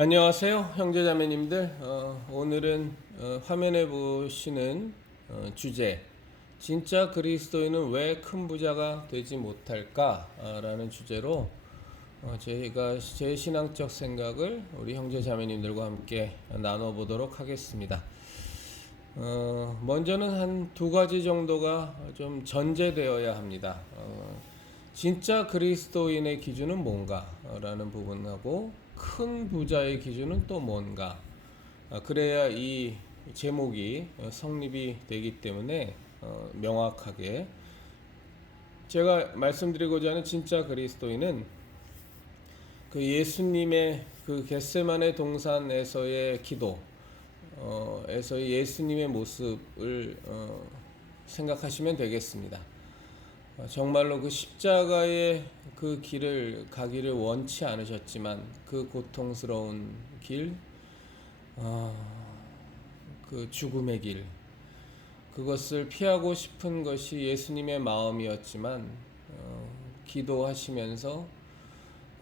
안녕하세요, 형제자매님들. 오늘은 화면에 보시는 주제, 진짜 그리스도인은 왜 큰 부자가 되지 못할까? 라는 주제로 제가 제 신앙적 생각을 우리 형제자매님들과 함께 나눠보도록 하겠습니다. 먼저는 한 두 가지 정도가 좀 전제되어야 합니다. 진짜 그리스도인의 기준은 뭔가? 라는 부분하고 큰 부자의 기준은 또 뭔가? 그래야 이 제목이 성립이 되기 때문에 명확하게 제가 말씀드리고자 하는 진짜 그리스도인은 그 예수님의 그 겟세마네 동산에서의 기도 에서의 예수님의 모습을 생각하시면 되겠습니다. 정말로 그 십자가의 그 길을 가기를 원치 않으셨지만 그 고통스러운 길, 그 죽음의 길, 그것을 피하고 싶은 것이 예수님의 마음이었지만 기도하시면서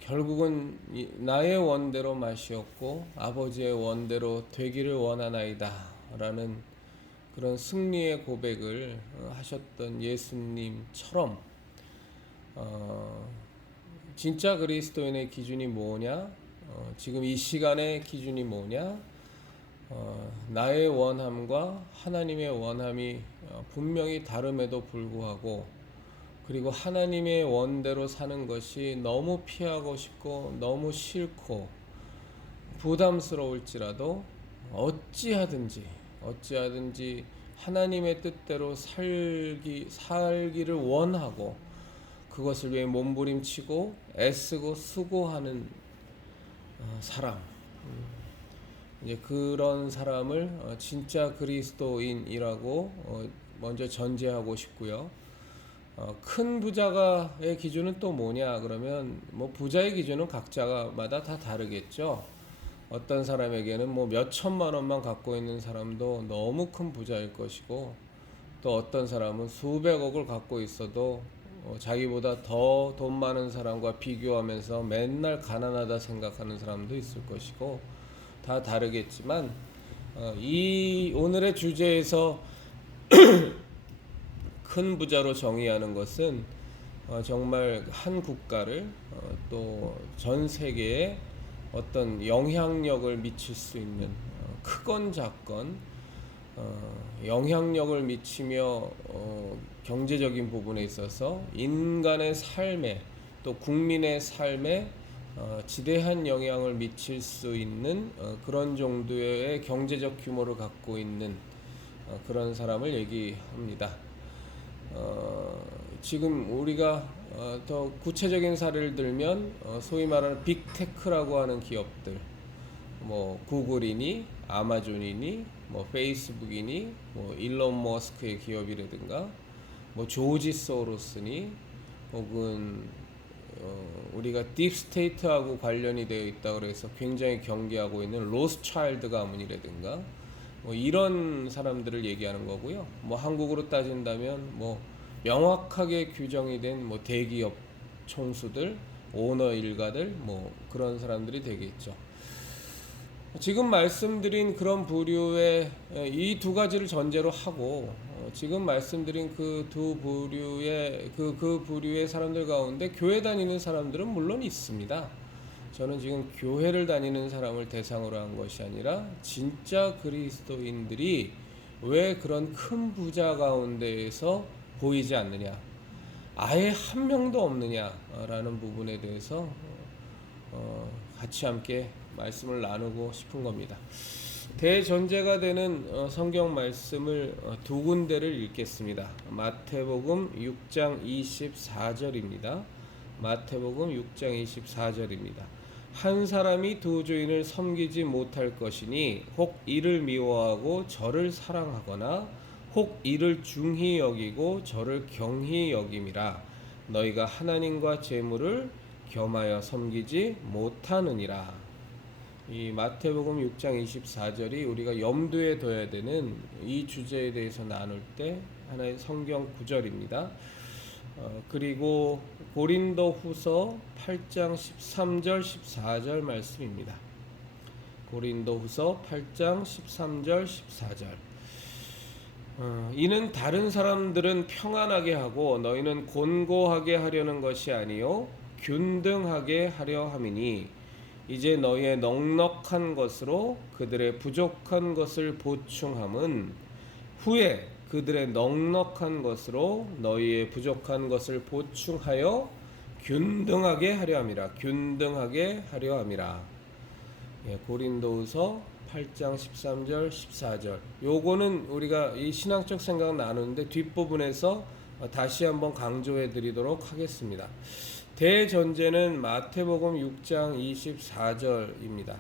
결국은 나의 원대로 마시었고 아버지의 원대로 되기를 원하나이다 라는 그런 승리의 고백을 하셨던 예수님처럼 진짜 그리스도인의 기준이 뭐냐? 지금 이 시간의 기준이 뭐냐? 나의 원함과 하나님의 원함이 분명히 다름에도 불구하고 그리고 하나님의 원대로 사는 것이 너무 피하고 싶고 너무 싫고 부담스러울지라도 어찌하든지 하나님의 뜻대로 살기를 원하고 그것을 위해 몸부림치고 애쓰고 수고하는 사람, 이제 그런 사람을 진짜 그리스도인이라고 먼저 전제하고 싶고요. 큰 부자가의 기준은 또 뭐냐 그러면 뭐 부자의 기준은 각자마다 다 다르겠죠. 어떤 사람에게는 뭐 몇 천만 원만 갖고 있는 사람도 너무 큰 부자일 것이고 또 어떤 사람은 수백억을 갖고 있어도 자기보다 더 돈 많은 사람과 비교하면서 맨날 가난하다 생각하는 사람도 있을 것이고 다 다르겠지만 이 오늘의 주제에서 큰 부자로 정의하는 것은 정말 한 국가를 또 전 세계에 어떤 영향력을 미칠 수 있는 크건 작건 영향력을 미치며 경제적인 부분에 있어서 인간의 삶에 또 국민의 삶에 지대한 영향을 미칠 수 있는 그런 정도의 경제적 규모를 갖고 있는 그런 사람을 얘기합니다. 지금 우리가 더 구체적인 사례를 들면 소위 말하는 빅테크라고 하는 기업들, 뭐 구글이니 아마존이니 뭐 페이스북이니 뭐 일론 머스크의 기업이라든가 뭐 조지 소로스니 혹은 우리가 딥스테이트하고 관련이 되어 있다 그래서 굉장히 경계하고 있는 로스차일드 가문이라든가 뭐 이런 사람들을 얘기하는 거고요. 뭐 한국으로 따진다면 뭐 명확하게 규정이 된 뭐 대기업 총수들, 오너 일가들 뭐 그런 사람들이 되겠죠. 지금 말씀드린 그런 부류의 이 두 가지를 전제로 하고 지금 말씀드린 그 두 부류의 그 부류의 사람들 가운데 교회 다니는 사람들은 물론 있습니다. 저는 지금 교회를 다니는 사람을 대상으로 한 것이 아니라 진짜 그리스도인들이 왜 그런 큰 부자 가운데에서 보이지 않느냐, 아예 한 명도 없느냐라는 부분에 대해서 같이 함께 말씀을 나누고 싶은 겁니다. 대전제가 되는 성경 말씀을 두 군데를 읽겠습니다. 마태복음 6장 24절입니다. 마태복음 6장 24절입니다. 한 사람이 두 주인을 섬기지 못할 것이니 혹 이를 미워하고 저를 사랑하거나 혹 이를 중히 여기고 저를 경히 여김이라. 너희가 하나님과 재물을 겸하여 섬기지 못하느니라. 이 마태복음 6장 24절이 우리가 염두에 둬야 되는 이 주제에 대해서 나눌 때 하나의 성경 구절입니다. 그리고 고린도 후서 8장 13절 14절 말씀입니다. 고린도후서 8장 13절 14절. 이는 다른 사람들은 평안하게 하고 너희는 곤고하게 하려는 것이 아니요 균등하게 하려 함이니 이제 너희의 넉넉한 것으로 그들의 부족한 것을 보충함은 후에 그들의 넉넉한 것으로 너희의 부족한 것을 보충하여 균등하게 하려 함이라. 균등하게 하려 함이라. 고린도후서 8장 13절 14절. 요거는 우리가 이 신학적 생각 나누는데 뒷부분에서 다시 한번 강조해 드리도록 하겠습니다. 대전제는 마태복음 6장 24절입니다.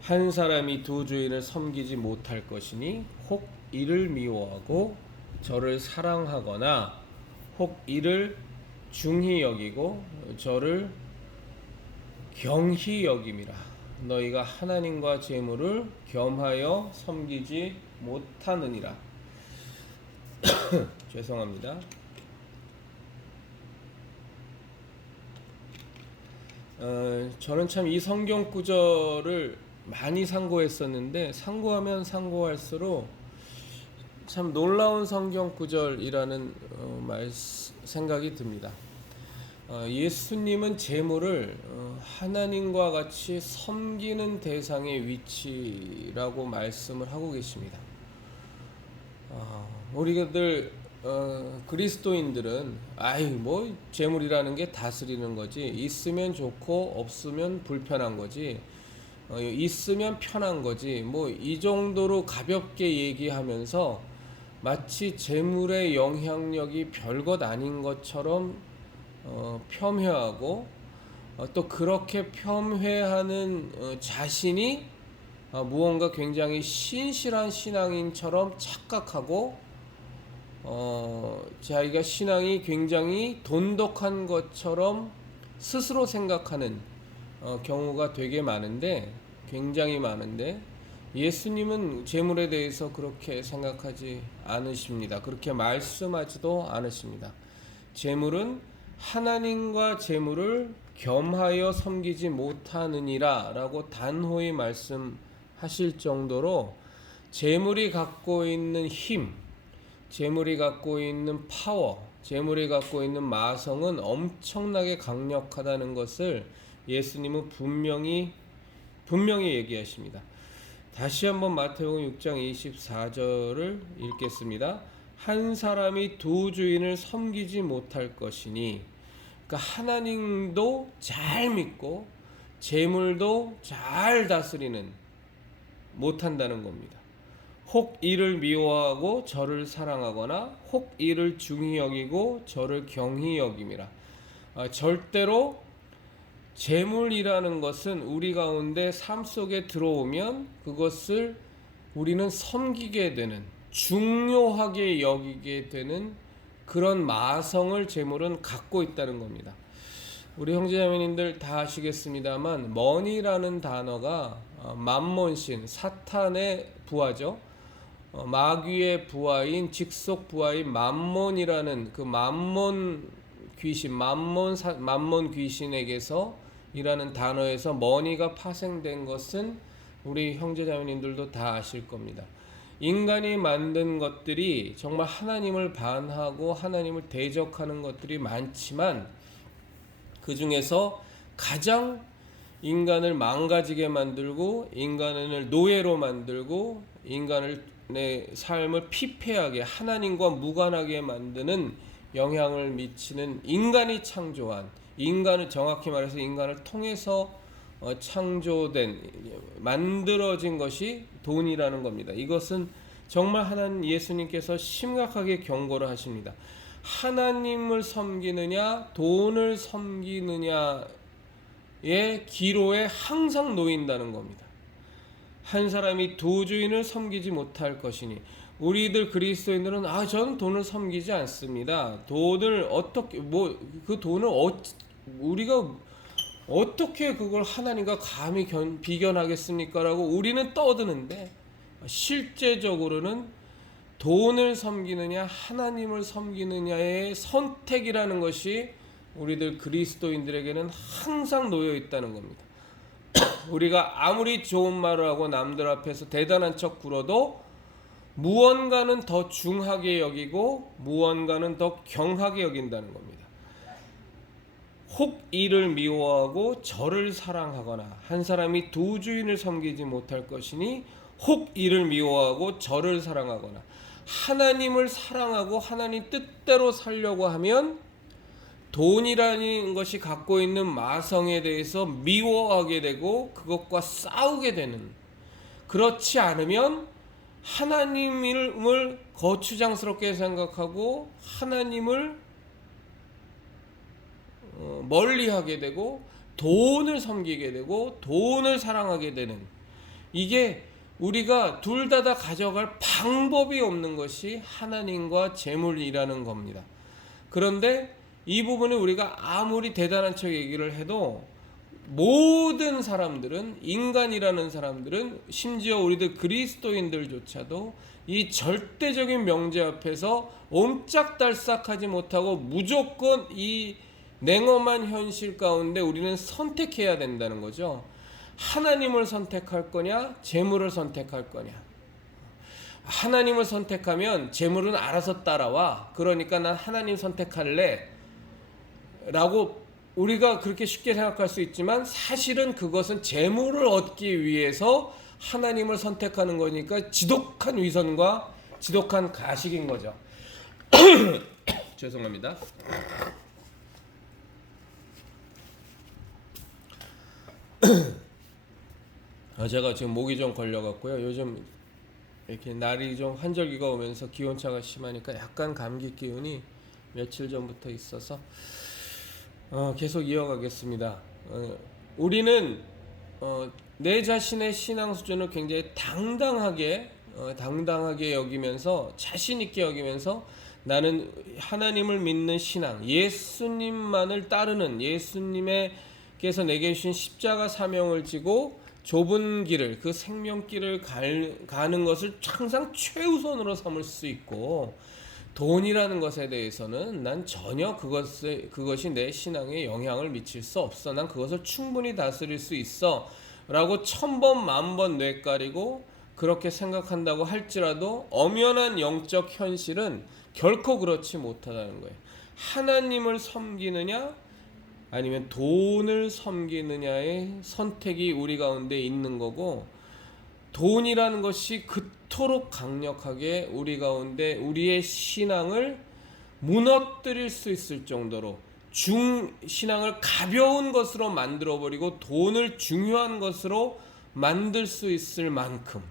한 사람이 두 주인을 섬기지 못할 것이니 혹 이를 미워하고 저를 사랑하거나 혹 이를 중히 여기고 저를 경히 여김이라. 너희가 하나님과 재물을 겸하여 섬기지 못하느니라. 죄송합니다. 저는 참 이 성경 구절을 많이 상고했었는데 상고하면 상고할수록 참 놀라운 성경 구절이라는 생각이 듭니다. 예수님은 재물을 하나님과 같이 섬기는 대상의 위치라고 말씀을 하고 계십니다. 우리들 그리스도인들은 뭐 재물이라는 게 다스리는 거지, 있으면 좋고 없으면 불편한 거지, 있으면 편한 거지, 뭐 이 정도로 가볍게 얘기하면서 마치 재물의 영향력이 별것 아닌 것처럼 폄훼하고 또 그렇게 폄훼하는 자신이 무언가 굉장히 신실한 신앙인처럼 착각하고 자기가 신앙이 굉장히 돈독한 것처럼 스스로 생각하는 경우가 되게 많은데, 굉장히 많은데, 예수님은 재물에 대해서 그렇게 생각하지 않으십니다. 그렇게 말씀하지도 않으십니다. 재물은 하나님과 재물을 겸하여 섬기지 못하느니라 라고 단호히 말씀하실 정도로 재물이 갖고 있는 힘, 재물이 갖고 있는 파워, 재물이 갖고 있는 마성은 엄청나게 강력하다는 것을 예수님은 분명히 얘기하십니다. 다시 한번 마태복음 6장 24절을 읽겠습니다. 한 사람이 두 주인을 섬기지 못할 것이니, 그러니까 하나님도 잘 믿고 재물도 잘 다스리는 못한다는 겁니다. 혹 이를 미워하고 저를 사랑하거나 혹 이를 중히 여기고 저를 경히 여김이라. 절대로 재물이라는 것은 우리 가운데 삶 속에 들어오면 그것을 우리는 섬기게 되는, 중요하게 여기게 되는 그런 마성을 재물은 갖고 있다는 겁니다. 우리 형제자매님들 다 아시겠습니다만 머니라는 단어가 맘몬신, 사탄의 부하죠. 마귀의 부하인, 직속 부하인 맘몬이라는 그 맘몬 귀신, 맘몬 귀신에게서 이라는 단어에서 머니가 파생된 것은 우리 형제자매님들도 다 아실 겁니다. 인간이 만든 것들이 정말 하나님을 반하고 하나님을 대적하는 것들이 많지만 그 중에서 가장 인간을 망가지게 만들고 인간을 노예로 만들고 인간의 삶을 피폐하게, 하나님과 무관하게 만드는 영향을 미치는, 인간이 창조한, 인간을, 정확히 말해서 인간을 통해서 창조된, 만들어진 것이 돈이라는 겁니다. 이것은 정말 예수님께서 심각하게 경고를 하십니다. 하나님을 섬기느냐 돈을 섬기느냐의 기로에 항상 놓인다는 겁니다. 한 사람이 두 주인을 섬기지 못할 것이니, 우리들 그리스도인들은 저는 돈을 섬기지 않습니다. 돈을 어떻게 그 돈을 우리가 어떻게 그걸 하나님과 감히 비견하겠습니까? 라고 우리는 떠드는데, 실제적으로는 돈을 섬기느냐 하나님을 섬기느냐의 선택이라는 것이 우리들 그리스도인들에게는 항상 놓여 있다는 겁니다. 우리가 아무리 좋은 말을 하고 남들 앞에서 대단한 척 굴어도 무언가는 더 중하게 여기고 무언가는 더 경하게 여긴다는 겁니다. 혹 이를 미워하고 저를 사랑하거나 한 사람이 두 주인을 섬기지 못할 것이니 혹 이를 미워하고 저를 사랑하거나 하나님을 사랑하고 하나님 뜻대로 살려고 하면 돈이라는 것이 갖고 있는 마성에 대해서 미워하게 되고 그것과 싸우게 되는, 그렇지 않으면 하나님을 거추장스럽게 생각하고 하나님을 멀리하게 되고 돈을 섬기게 되고 돈을 사랑하게 되는, 이게 우리가 둘 다 가져갈 방법이 없는 것이 하나님과 재물이라는 겁니다. 그런데 이 부분을 우리가 아무리 대단한 척 얘기를 해도 모든 사람들은, 인간이라는 사람들은, 심지어 우리들 그리스도인들조차도 이 절대적인 명제 앞에서 옴짝달싹하지 못하고 무조건 이 냉엄한 현실 가운데 우리는 선택해야 된다는 거죠. 하나님을 선택할 거냐, 재물을 선택할 거냐. 하나님을 선택하면 재물은 알아서 따라와. 그러니까 난 하나님 선택할래 라고 우리가 그렇게 쉽게 생각할 수 있지만, 사실은 그것은 재물을 얻기 위해서 하나님을 선택하는 거니까 지독한 위선과 지독한 가식인 거죠. 죄송합니다. 제가 지금 목이 좀 걸려갖고요. 요즘 이렇게 날이 좀 한절기가 오면서 기온차가 심하니까 약간 감기 기운이 며칠 전부터 있어서 계속 이어가겠습니다. 우리는 내 자신의 신앙 수준을 굉장히 당당하게 여기면서, 자신 있게 여기면서, 나는 하나님을 믿는 신앙, 예수님만을 따르는, 예수님께서 내게 주신 십자가 사명을 지고 좁은 길을, 그 생명길을 가는 것을 항상 최우선으로 삼을 수 있고, 돈이라는 것에 대해서는 난 전혀 그것이 내 신앙에 영향을 미칠 수 없어, 난 그것을 충분히 다스릴 수 있어 라고 천번 만번 뇌까리고 그렇게 생각한다고 할지라도 엄연한 영적 현실은 결코 그렇지 못하다는 거예요. 하나님을 섬기느냐 아니면 돈을 섬기느냐의 선택이 우리 가운데 있는 거고, 돈이라는 것이 그토록 강력하게 우리 가운데 우리의 신앙을 무너뜨릴 수 있을 정도로 신앙을 가벼운 것으로 만들어버리고 돈을 중요한 것으로 만들 수 있을 만큼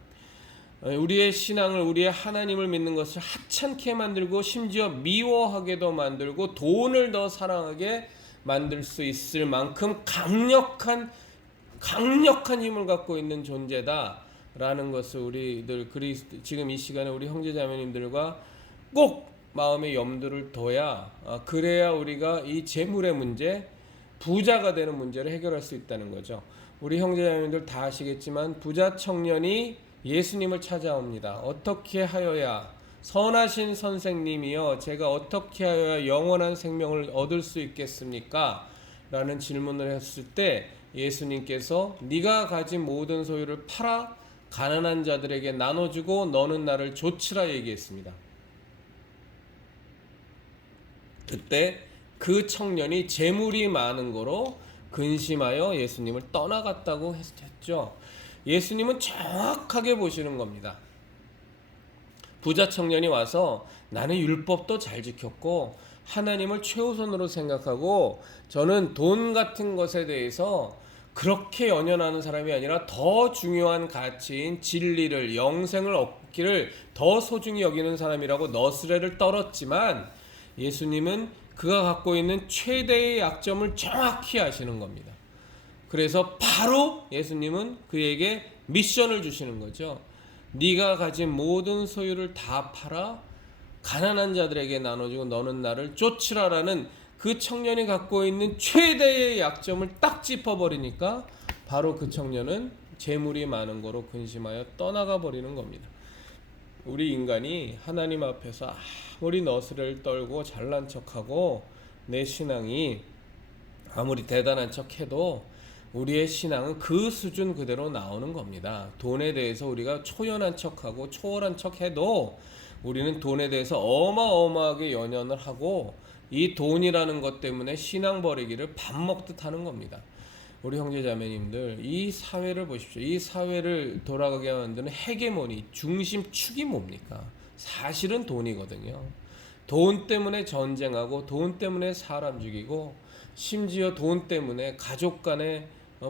우리의 신앙을, 우리의 하나님을 믿는 것을 하찮게 만들고 심지어 미워하게도 만들고 돈을 더 사랑하게 만들 수 있을 만큼 강력한 힘을 갖고 있는 존재다라는 것을 우리들 지금 이 시간에 우리 형제자매님들과 꼭 마음의 염두를 둬야, 그래야 우리가 이 재물의 문제, 부자가 되는 문제를 해결할 수 있다는 거죠. 우리 형제자매님들 다 아시겠지만 부자 청년이 예수님을 찾아옵니다. 어떻게 하여야, 선하신 선생님이여, 제가 어떻게 하여야 영원한 생명을 얻을 수 있겠습니까? 라는 질문을 했을 때 예수님께서 네가 가진 모든 소유를 팔아 가난한 자들에게 나눠주고 너는 나를 좇으라 얘기했습니다. 그때 그 청년이 재물이 많은 거로 근심하여 예수님을 떠나갔다고 했죠. 예수님은 정확하게 보시는 겁니다. 부자 청년이 와서 나는 율법도 잘 지켰고 하나님을 최우선으로 생각하고 저는 돈 같은 것에 대해서 그렇게 연연하는 사람이 아니라 더 중요한 가치인 진리를, 영생을 얻기를 더 소중히 여기는 사람이라고 너스레를 떨었지만, 예수님은 그가 갖고 있는 최대의 약점을 정확히 아시는 겁니다. 그래서 바로 예수님은 그에게 미션을 주시는 거죠. 네가 가진 모든 소유를 다 팔아 가난한 자들에게 나눠주고 너는 나를 쫓으라라는 그 청년이 갖고 있는 최대의 약점을 딱 짚어버리니까 바로 그 청년은 재물이 많은 거로 근심하여 떠나가 버리는 겁니다. 우리 인간이 하나님 앞에서 아무리 너스레를 떨고 잘난 척하고 내 신앙이 아무리 대단한 척해도 우리의 신앙은 그 수준 그대로 나오는 겁니다. 돈에 대해서 우리가 초연한 척하고 초월한 척해도 우리는 돈에 대해서 어마어마하게 연연을 하고 이 돈이라는 것 때문에 신앙 버리기를 밥 먹듯 하는 겁니다. 우리 형제자매님들, 이 사회를 보십시오. 이 사회를 돌아가게 만드는 헤게모니, 중심축이 뭡니까? 사실은 돈이거든요. 돈 때문에 전쟁하고 돈 때문에 사람 죽이고 심지어 돈 때문에 가족 간에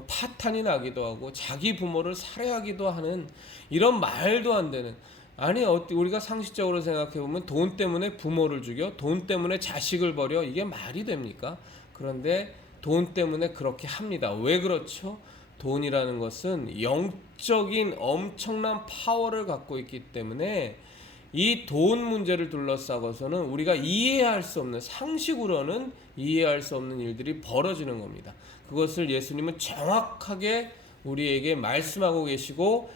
파탄이 나기도 하고 자기 부모를 살해하기도 하는 이런 말도 안 되는, 아니 우리가 상식적으로 생각해보면 돈 때문에 부모를 죽여, 돈 때문에 자식을 버려, 이게 말이 됩니까? 그런데 돈 때문에 그렇게 합니다. 왜 그렇죠? 돈이라는 것은 영적인 엄청난 파워를 갖고 있기 때문에 이 돈 문제를 둘러싸고서는 우리가 이해할 수 없는, 상식으로는 이해할 수 없는 일들이 벌어지는 겁니다. 그것을 예수님은 정확하게 우리에게 말씀하고 계시고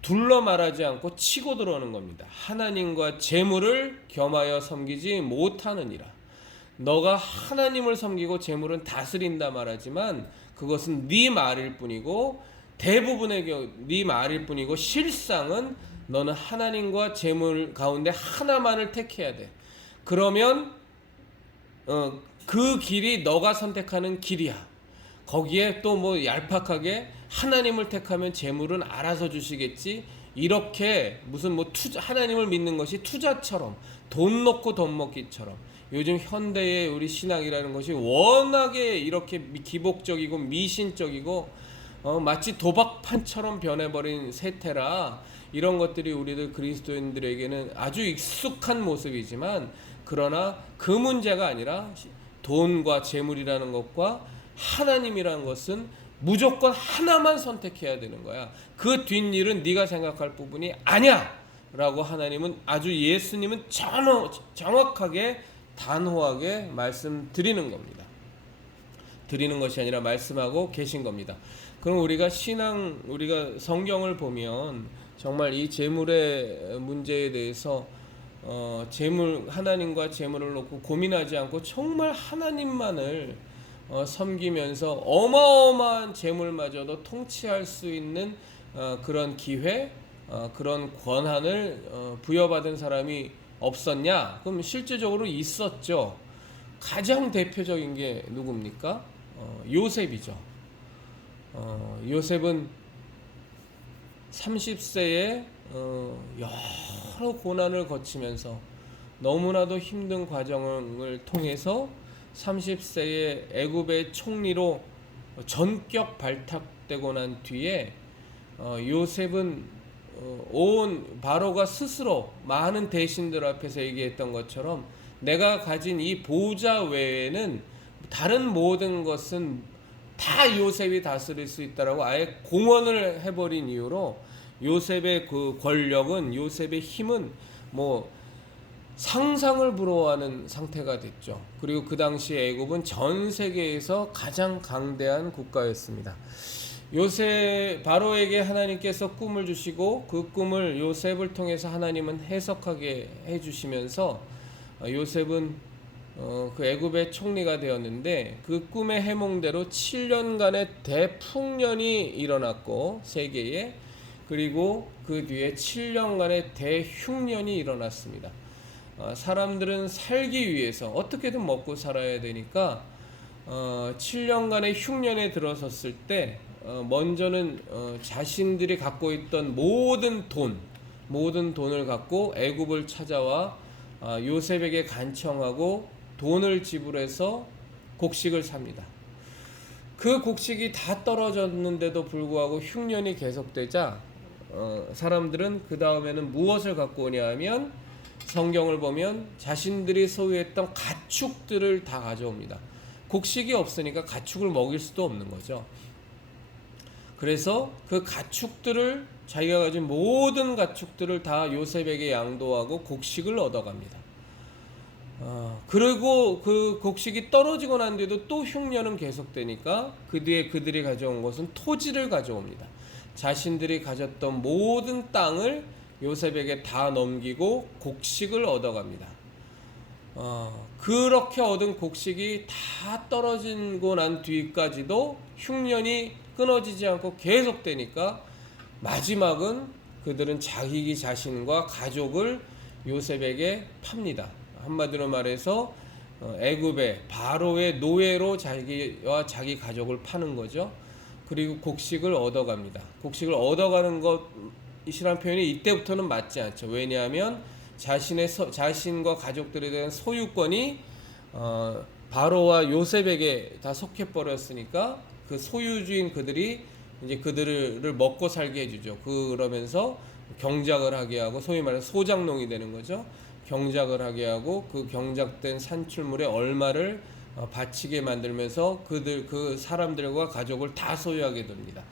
둘러 말하지 않고 치고 들어오는 겁니다. 하나님과 재물을 겸하여 섬기지 못하느니라. 너가 하나님을 섬기고 재물은 다스린다 말하지만 그것은 네 말일 뿐이고 대부분의 경우 네 말일 뿐이고 실상은 너는 하나님과 재물 가운데 하나만을 택해야 돼. 그러면 그 길이 너가 선택하는 길이야. 거기에 또 뭐 얄팍하게 하나님을 택하면 재물은 알아서 주시겠지, 이렇게 무슨 뭐 투자, 하나님을 믿는 것이 투자처럼, 돈 놓고 돈 먹기처럼 요즘 현대의 우리 신앙이라는 것이 워낙에 이렇게 기복적이고 미신적이고 마치 도박판처럼 변해버린 세태라 이런 것들이 우리들 그리스도인들에게는 아주 익숙한 모습이지만, 그러나 그 문제가 아니라 돈과 재물이라는 것과 하나님이라는 것은 무조건 하나만 선택해야 되는 거야. 그 뒷일은 네가 생각할 부분이 아니야 라고 하나님은, 아주 예수님은 정확하게 단호하게 말씀드리는 겁니다. 드리는 것이 아니라 말씀하고 계신 겁니다. 그럼 우리가 성경을 보면 정말 이 재물의 문제에 대해서 하나님과 재물을 놓고 고민하지 않고 정말 하나님만을 섬기면서 어마어마한 재물마저도 통치할 수 있는 그런 기회, 그런 권한을 부여받은 사람이 없었냐? 그럼 실제적으로 있었죠. 가장 대표적인 게 누굽니까? 요셉이죠. 요셉은 30세에 여러 고난을 거치면서 너무나도 힘든 과정을 통해서 30세에 애굽의 총리로 전격 발탁되고 난 뒤에 요셉은 온 바로가 스스로 많은 대신들 앞에서 얘기했던 것처럼 내가 가진 이 보좌 외에는 다른 모든 것은 다 요셉이 다스릴 수 있다라고 아예 공언을 해버린 이유로 요셉의 그 권력은, 요셉의 힘은 뭐 상상을 부러워하는 상태가 됐죠. 그리고 그 당시 애굽은 전 세계에서 가장 강대한 국가였습니다. 바로에게 하나님께서 꿈을 주시고 그 꿈을 요셉을 통해서 하나님은 해석하게 해주시면서 요셉은 그 애굽의 총리가 되었는데, 그 꿈의 해몽대로 7년간의 대풍년이 일어났고 세계에, 그리고 그 뒤에 7년간의 대흉년이 일어났습니다. 사람들은 살기 위해서 어떻게든 먹고 살아야 되니까 7년간의 흉년에 들어섰을 때 먼저는 자신들이 갖고 있던 모든 돈을 갖고 애굽을 찾아와 요셉에게 간청하고 돈을 지불해서 곡식을 삽니다. 그 곡식이 다 떨어졌는데도 불구하고 흉년이 계속되자 사람들은 그 다음에는 무엇을 갖고 오냐 하면, 성경을 보면 자신들이 소유했던 가축들을 다 가져옵니다. 곡식이 없으니까 가축을 먹일 수도 없는 거죠. 그래서 그 가축들을, 자기가 가진 모든 가축들을 다 요셉에게 양도하고 곡식을 얻어갑니다. 그리고 그 곡식이 떨어지고 난 뒤에도 또 흉년은 계속되니까 그 뒤에 그들이 가져온 것은 토지를 가져옵니다. 자신들이 가졌던 모든 땅을 요셉에게 다 넘기고 곡식을 얻어갑니다. 그렇게 얻은 곡식이 다 떨어지고 난 뒤까지도 흉년이 끊어지지 않고 계속되니까 마지막은 그들은 자기 자신과 가족을 요셉에게 팝니다. 한마디로 말해서 애굽의 바로의 노예로 자기와 자기 가족을 파는 거죠. 그리고 곡식을 얻어갑니다. 곡식을 얻어가는 것이라는 표현이 이때부터는 맞지 않죠. 왜냐하면 자신과 가족들에 대한 소유권이 바로와 요셉에게 다 속해 버렸으니까 그 소유주인 그들이 이제 그들을 먹고 살게 해주죠. 그러면서 경작을 하게 하고 소위 말해서 소작농이 되는 거죠. 경작을 하게 하고 그 경작된 산출물의 얼마를 바치게 만들면서 그 사람들과 가족을 다 소유하게 됩니다.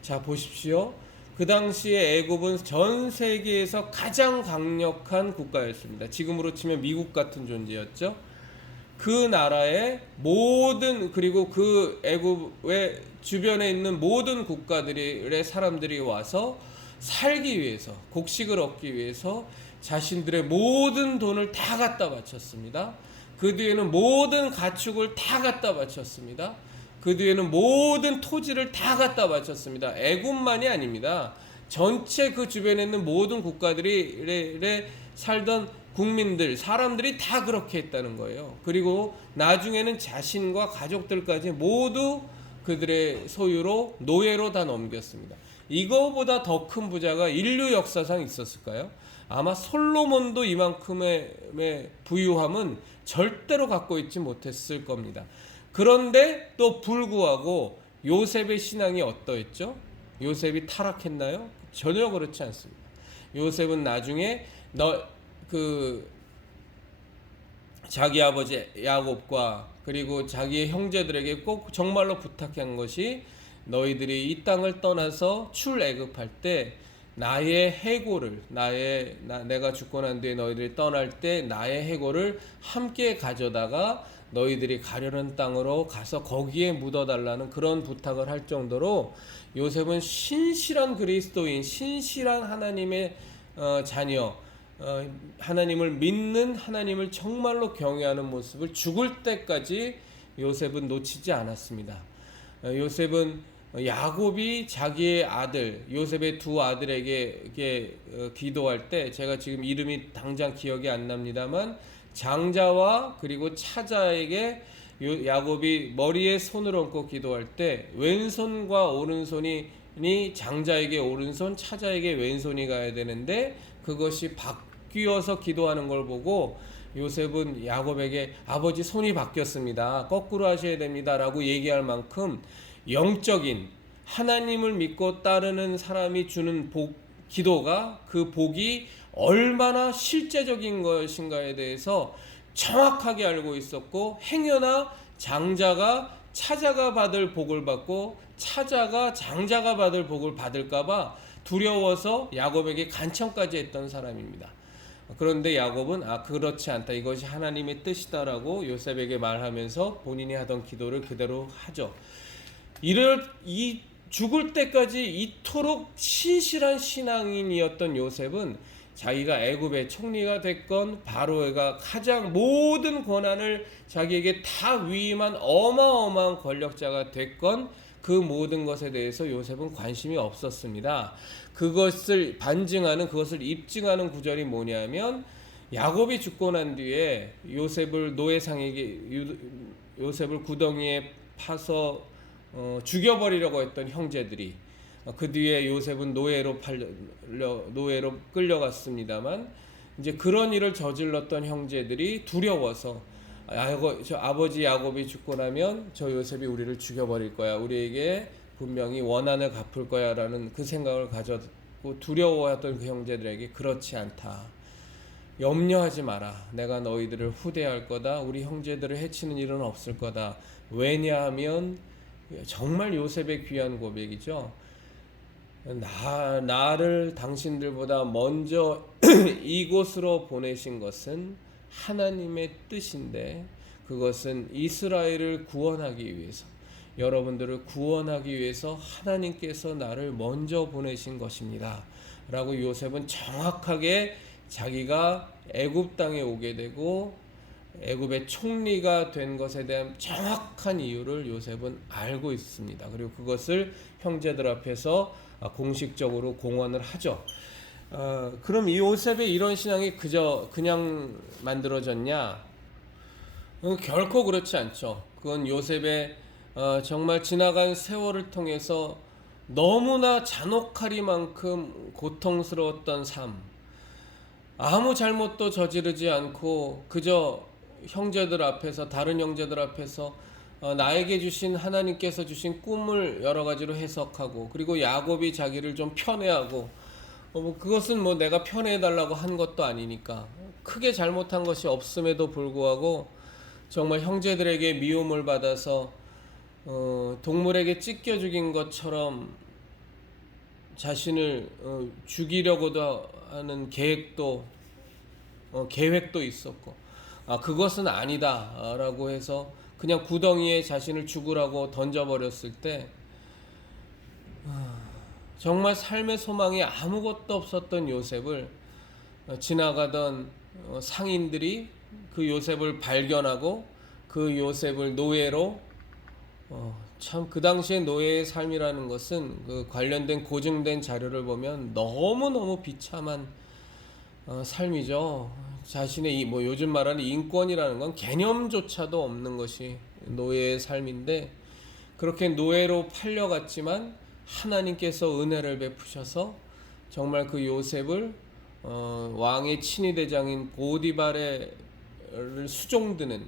자, 보십시오. 그 당시에 애굽은 전 세계에서 가장 강력한 국가였습니다. 지금으로 치면 미국 같은 존재였죠. 그 나라의 모든, 그리고 그 애굽의 주변에 있는 모든 국가들의 사람들이 와서 살기 위해서, 곡식을 얻기 위해서 자신들의 모든 돈을 다 갖다 바쳤습니다. 그 뒤에는 모든 가축을 다 갖다 바쳤습니다. 그 뒤에는 모든 토지를 다 갖다 바쳤습니다. 애굽만이 아닙니다. 전체 그 주변에 있는 모든 국가들이 살던 국민들, 사람들이 다 그렇게 했다는 거예요. 그리고 나중에는 자신과 가족들까지 모두 그들의 소유로 노예로 다 넘겼습니다. 이거보다 더 큰 부자가 인류 역사상 있었을까요? 아마 솔로몬도 이만큼의 부유함은 절대로 갖고 있지 못했을 겁니다. 그런데 또 불구하고 요셉의 신앙이 어떠했죠? 요셉이 타락했나요? 전혀 그렇지 않습니다. 요셉은 나중에 자기 아버지 야곱과 그리고 자기의 형제들에게 꼭 정말로 부탁한 것이 너희들이 이 땅을 떠나서 출애굽할 때 나의 해골을 내가 죽고 난 뒤에 너희들이 떠날 때 나의 해골을 함께 가져다가 너희들이 가려는 땅으로 가서 거기에 묻어달라는 그런 부탁을 할 정도로 요셉은 신실한 그리스도인, 신실한 하나님의 자녀, 하나님을 믿는, 하나님을 정말로 경외하는 모습을 죽을 때까지 요셉은 놓치지 않았습니다. 요셉은 야곱이 자기의 아들, 요셉의 두 아들에게 기도할 때, 제가 지금 이름이 당장 기억이 안 납니다만, 장자와 그리고 차자에게 야곱이 머리에 손을 얹고 기도할 때 왼손과 오른손이 장자에게 오른손, 차자에게 왼손이 가야 되는데 그것이 바뀌어서 기도하는 걸 보고 요셉은 야곱에게 아버지 손이 바뀌었습니다, 거꾸로 하셔야 됩니다 라고 얘기할 만큼 영적인 하나님을 믿고 따르는 사람이 주는 기도가, 그 복이 얼마나 실제적인 것인가에 대해서 정확하게 알고 있었고, 행여나 장자가 차자가 받을 복을 받고 차자가 장자가 받을 복을 받을까봐 두려워서 야곱에게 간청까지 했던 사람입니다. 그런데 야곱은 그렇지 않다, 이것이 하나님의 뜻이다라고 요셉에게 말하면서 본인이 하던 기도를 그대로 하죠. 이 죽을 때까지 이토록 신실한 신앙인이었던 요셉은 자기가 애굽의 총리가 됐건 바로가 가장 모든 권한을 자기에게 다 위임한 어마어마한 권력자가 됐건 그 모든 것에 대해서 요셉은 관심이 없었습니다. 그것을 반증하는, 그것을 입증하는 구절이 뭐냐면, 야곱이 죽고 난 뒤에 요셉을 구덩이에 파서 죽여버리려고 했던 형제들이, 그 뒤에 요셉은 노예로 끌려갔습니다만, 이제 그런 일을 저질렀던 형제들이 두려워서 아버지 야곱이 죽고 나면 저 요셉이 우리를 죽여버릴 거야, 우리에게 분명히 원한을 갚을 거야 라는 그 생각을 가졌고, 두려워했던 그 형제들에게 그렇지 않다, 염려하지 마라, 내가 너희들을 후대할 거다, 우리 형제들을 해치는 일은 없을 거다. 왜냐하면 정말 요셉의 귀한 고백이죠. 나를 당신들보다 먼저 이곳으로 보내신 것은 하나님의 뜻인데, 그것은 이스라엘을 구원하기 위해서, 여러분들을 구원하기 위해서 하나님께서 나를 먼저 보내신 것입니다 라고 요셉은 정확하게 자기가 애굽 땅에 오게 되고 애굽의 총리가 된 것에 대한 정확한 이유를 요셉은 알고 있습니다. 그리고 그것을 형제들 앞에서 공식적으로 공언을 하죠. 그럼 이 요셉의 이런 신앙이 그냥 만들어졌냐? 결코 그렇지 않죠. 그건 요셉의 정말 지나간 세월을 통해서 너무나 잔혹하리만큼 고통스러웠던 삶, 아무 잘못도 저지르지 않고 그저 형제들 앞에서, 다른 형제들 앞에서 나에게 주신, 하나님께서 주신 꿈을 여러 가지로 해석하고, 그리고 야곱이 자기를 좀 편애하고, 그것은 뭐 내가 편애해달라고 한 것도 아니니까 크게 잘못한 것이 없음에도 불구하고 정말 형제들에게 미움을 받아서 동물에게 찢겨 죽인 것처럼 자신을 죽이려고도 하는 계획도 있었고, 그것은 아니다 라고 해서 그냥 구덩이에 자신을 죽으라고 던져버렸을 때 정말 삶의 소망이 아무것도 없었던 요셉을 지나가던 상인들이 그 요셉을 발견하고 그 요셉을 노예로, 참 그 당시에 노예의 삶이라는 것은 그 관련된 고증된 자료를 보면 너무너무 비참한 삶이죠. 자신의 뭐 요즘 말하는 인권이라는 건 개념조차도 없는 것이 노예의 삶인데, 그렇게 노예로 팔려갔지만 하나님께서 은혜를 베푸셔서 정말 그 요셉을 왕의 친위 대장인 보디발의 수종드는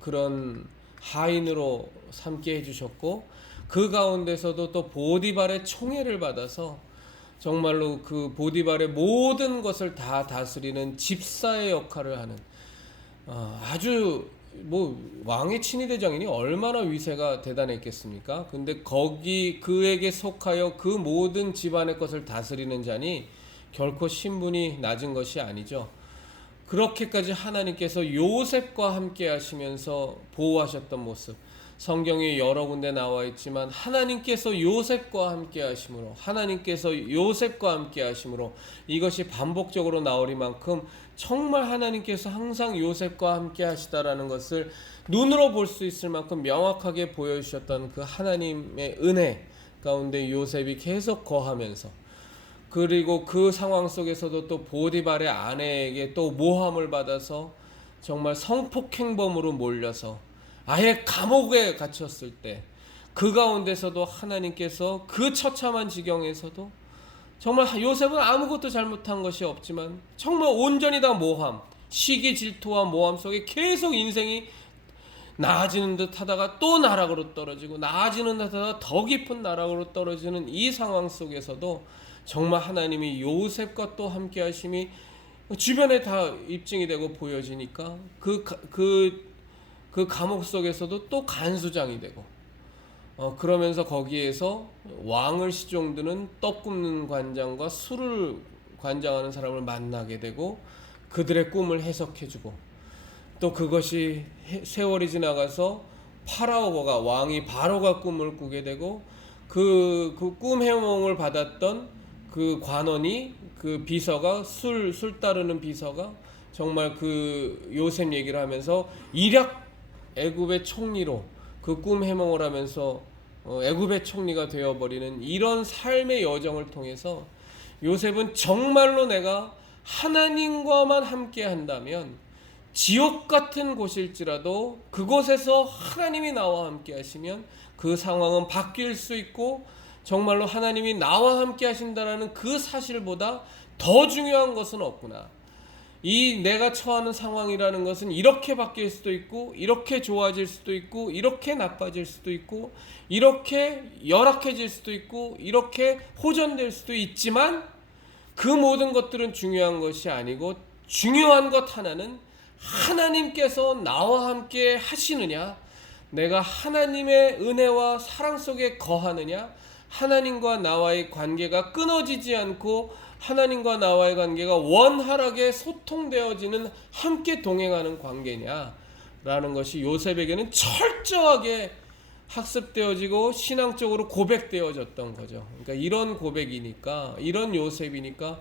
그런 하인으로 삼게 해주셨고, 그 가운데서도 또 보디발의 총애를 받아서 정말로 그 보디발의 모든 것을 다 다스리는 집사의 역할을 하는, 아주 뭐 왕의 친위 대장이니 얼마나 위세가 대단했겠습니까? 근데 그에게 속하여 그 모든 집안의 것을 다스리는 자니 결코 신분이 낮은 것이 아니죠. 그렇게까지 하나님께서 요셉과 함께 하시면서 보호하셨던 모습, 성경에 여러 군데 나와 있지만 하나님께서 요셉과 함께 하심으로, 이것이 반복적으로 나오리만큼 정말 하나님께서 항상 요셉과 함께 하시다라는 것을 눈으로 볼 수 있을 만큼 명확하게 보여주셨던 그 하나님의 은혜 가운데 요셉이 계속 거하면서, 그리고 그 상황 속에서도 또 보디발의 아내에게 또 모함을 받아서 정말 성폭행범으로 몰려서 아예 감옥에 갇혔을 때, 그 가운데서도 하나님께서 그 처참한 지경에서도 정말 요셉은 아무것도 잘못한 것이 없지만 정말 온전히 다 모함, 시기, 질투와 모함 속에 계속 인생이 나아지는 듯 하다가 또 나락으로 떨어지고, 나아지는 듯 하다가 더 깊은 나락으로 떨어지는 이 상황 속에서도 정말 하나님이 요셉과 또 함께 하심이 주변에 다 입증이 되고 보여지니까 그 감옥 속에서도 또 간수장이 되고, 그러면서 거기에서 왕을 시종드는 떡 굽는 관장과 술을 관장하는 사람을 만나게 되고 그들의 꿈을 해석해주고, 또 그것이 세월이 지나가서 왕이 바로가 꿈을 꾸게 되고, 그 꿈 해몽을 받았던 그 관원이, 그 비서가, 술 따르는 비서가 정말 그 요셉 얘기를 하면서 일약 애굽의 총리로 그 꿈 해몽을 하면서 애굽의 총리가 되어버리는 이런 삶의 여정을 통해서 요셉은 정말로 내가 하나님과만 함께 한다면 지옥 같은 곳일지라도 그곳에서 하나님이 나와 함께 하시면 그 상황은 바뀔 수 있고, 정말로 하나님이 나와 함께 하신다라는 그 사실보다 더 중요한 것은 없구나. 이 내가 처하는 상황이라는 것은 이렇게 바뀔 수도 있고, 이렇게 좋아질 수도 있고, 이렇게 나빠질 수도 있고, 이렇게 열악해질 수도 있고, 이렇게 호전될 수도 있지만 그 모든 것들은 중요한 것이 아니고, 중요한 것 하나는 하나님께서 나와 함께 하시느냐, 내가 하나님의 은혜와 사랑 속에 거하느냐, 하나님과 나와의 관계가 끊어지지 않고 하나님과 나와의 관계가 원활하게 소통되어지는, 함께 동행하는 관계냐라는 것이 요셉에게는 철저하게 학습되어지고 신앙적으로 고백되어졌던 거죠. 그러니까 이런 고백이니까, 이런 요셉이니까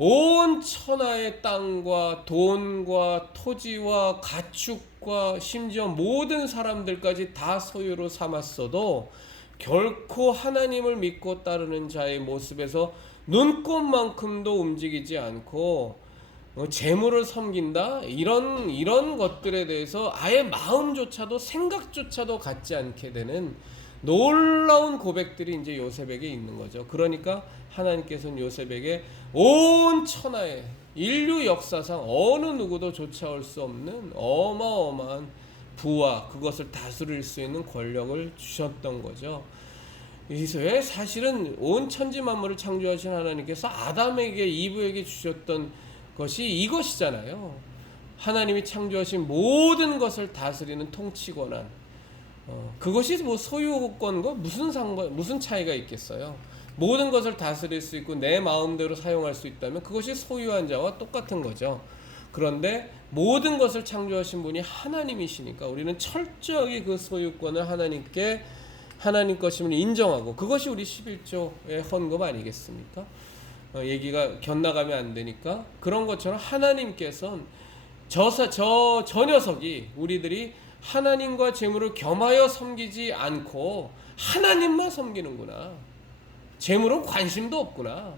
온 천하의 땅과 돈과 토지와 가축과 심지어 모든 사람들까지 다 소유로 삼았어도 결코 하나님을 믿고 따르는 자의 모습에서 눈꼽만큼도 움직이지 않고 재물을 섬긴다 이런 것들에 대해서 아예 마음조차도 생각조차도 갖지 않게 되는 놀라운 고백들이 이제 요셉에게 있는 거죠. 그러니까 하나님께서는 요셉에게 온 천하의 인류 역사상 어느 누구도 쫓아올 수 없는 어마어마한 부와 그것을 다스릴 수 있는 권력을 주셨던 거죠. 왜 사실은 온 천지 만물을 창조하신 하나님께서 아담에게 이브에게 주셨던 것이 이것이잖아요. 하나님이 창조하신 모든 것을 다스리는 통치 권한. 그것이 뭐 소유권과 무슨 차이가 있겠어요? 모든 것을 다스릴 수 있고 내 마음대로 사용할 수 있다면 그것이 소유한 자와 똑같은 거죠. 그런데 모든 것을 창조하신 분이 하나님이시니까 우리는 철저하게 그 소유권을 하나님 것임을 인정하고 그것이 우리 11조의 헌금 아니겠습니까? 얘기가 곁나가면 안 되니까 그런 것처럼 하나님께서는 저 녀석이 우리들이 하나님과 재물을 겸하여 섬기지 않고 하나님만 섬기는구나. 재물은 관심도 없구나.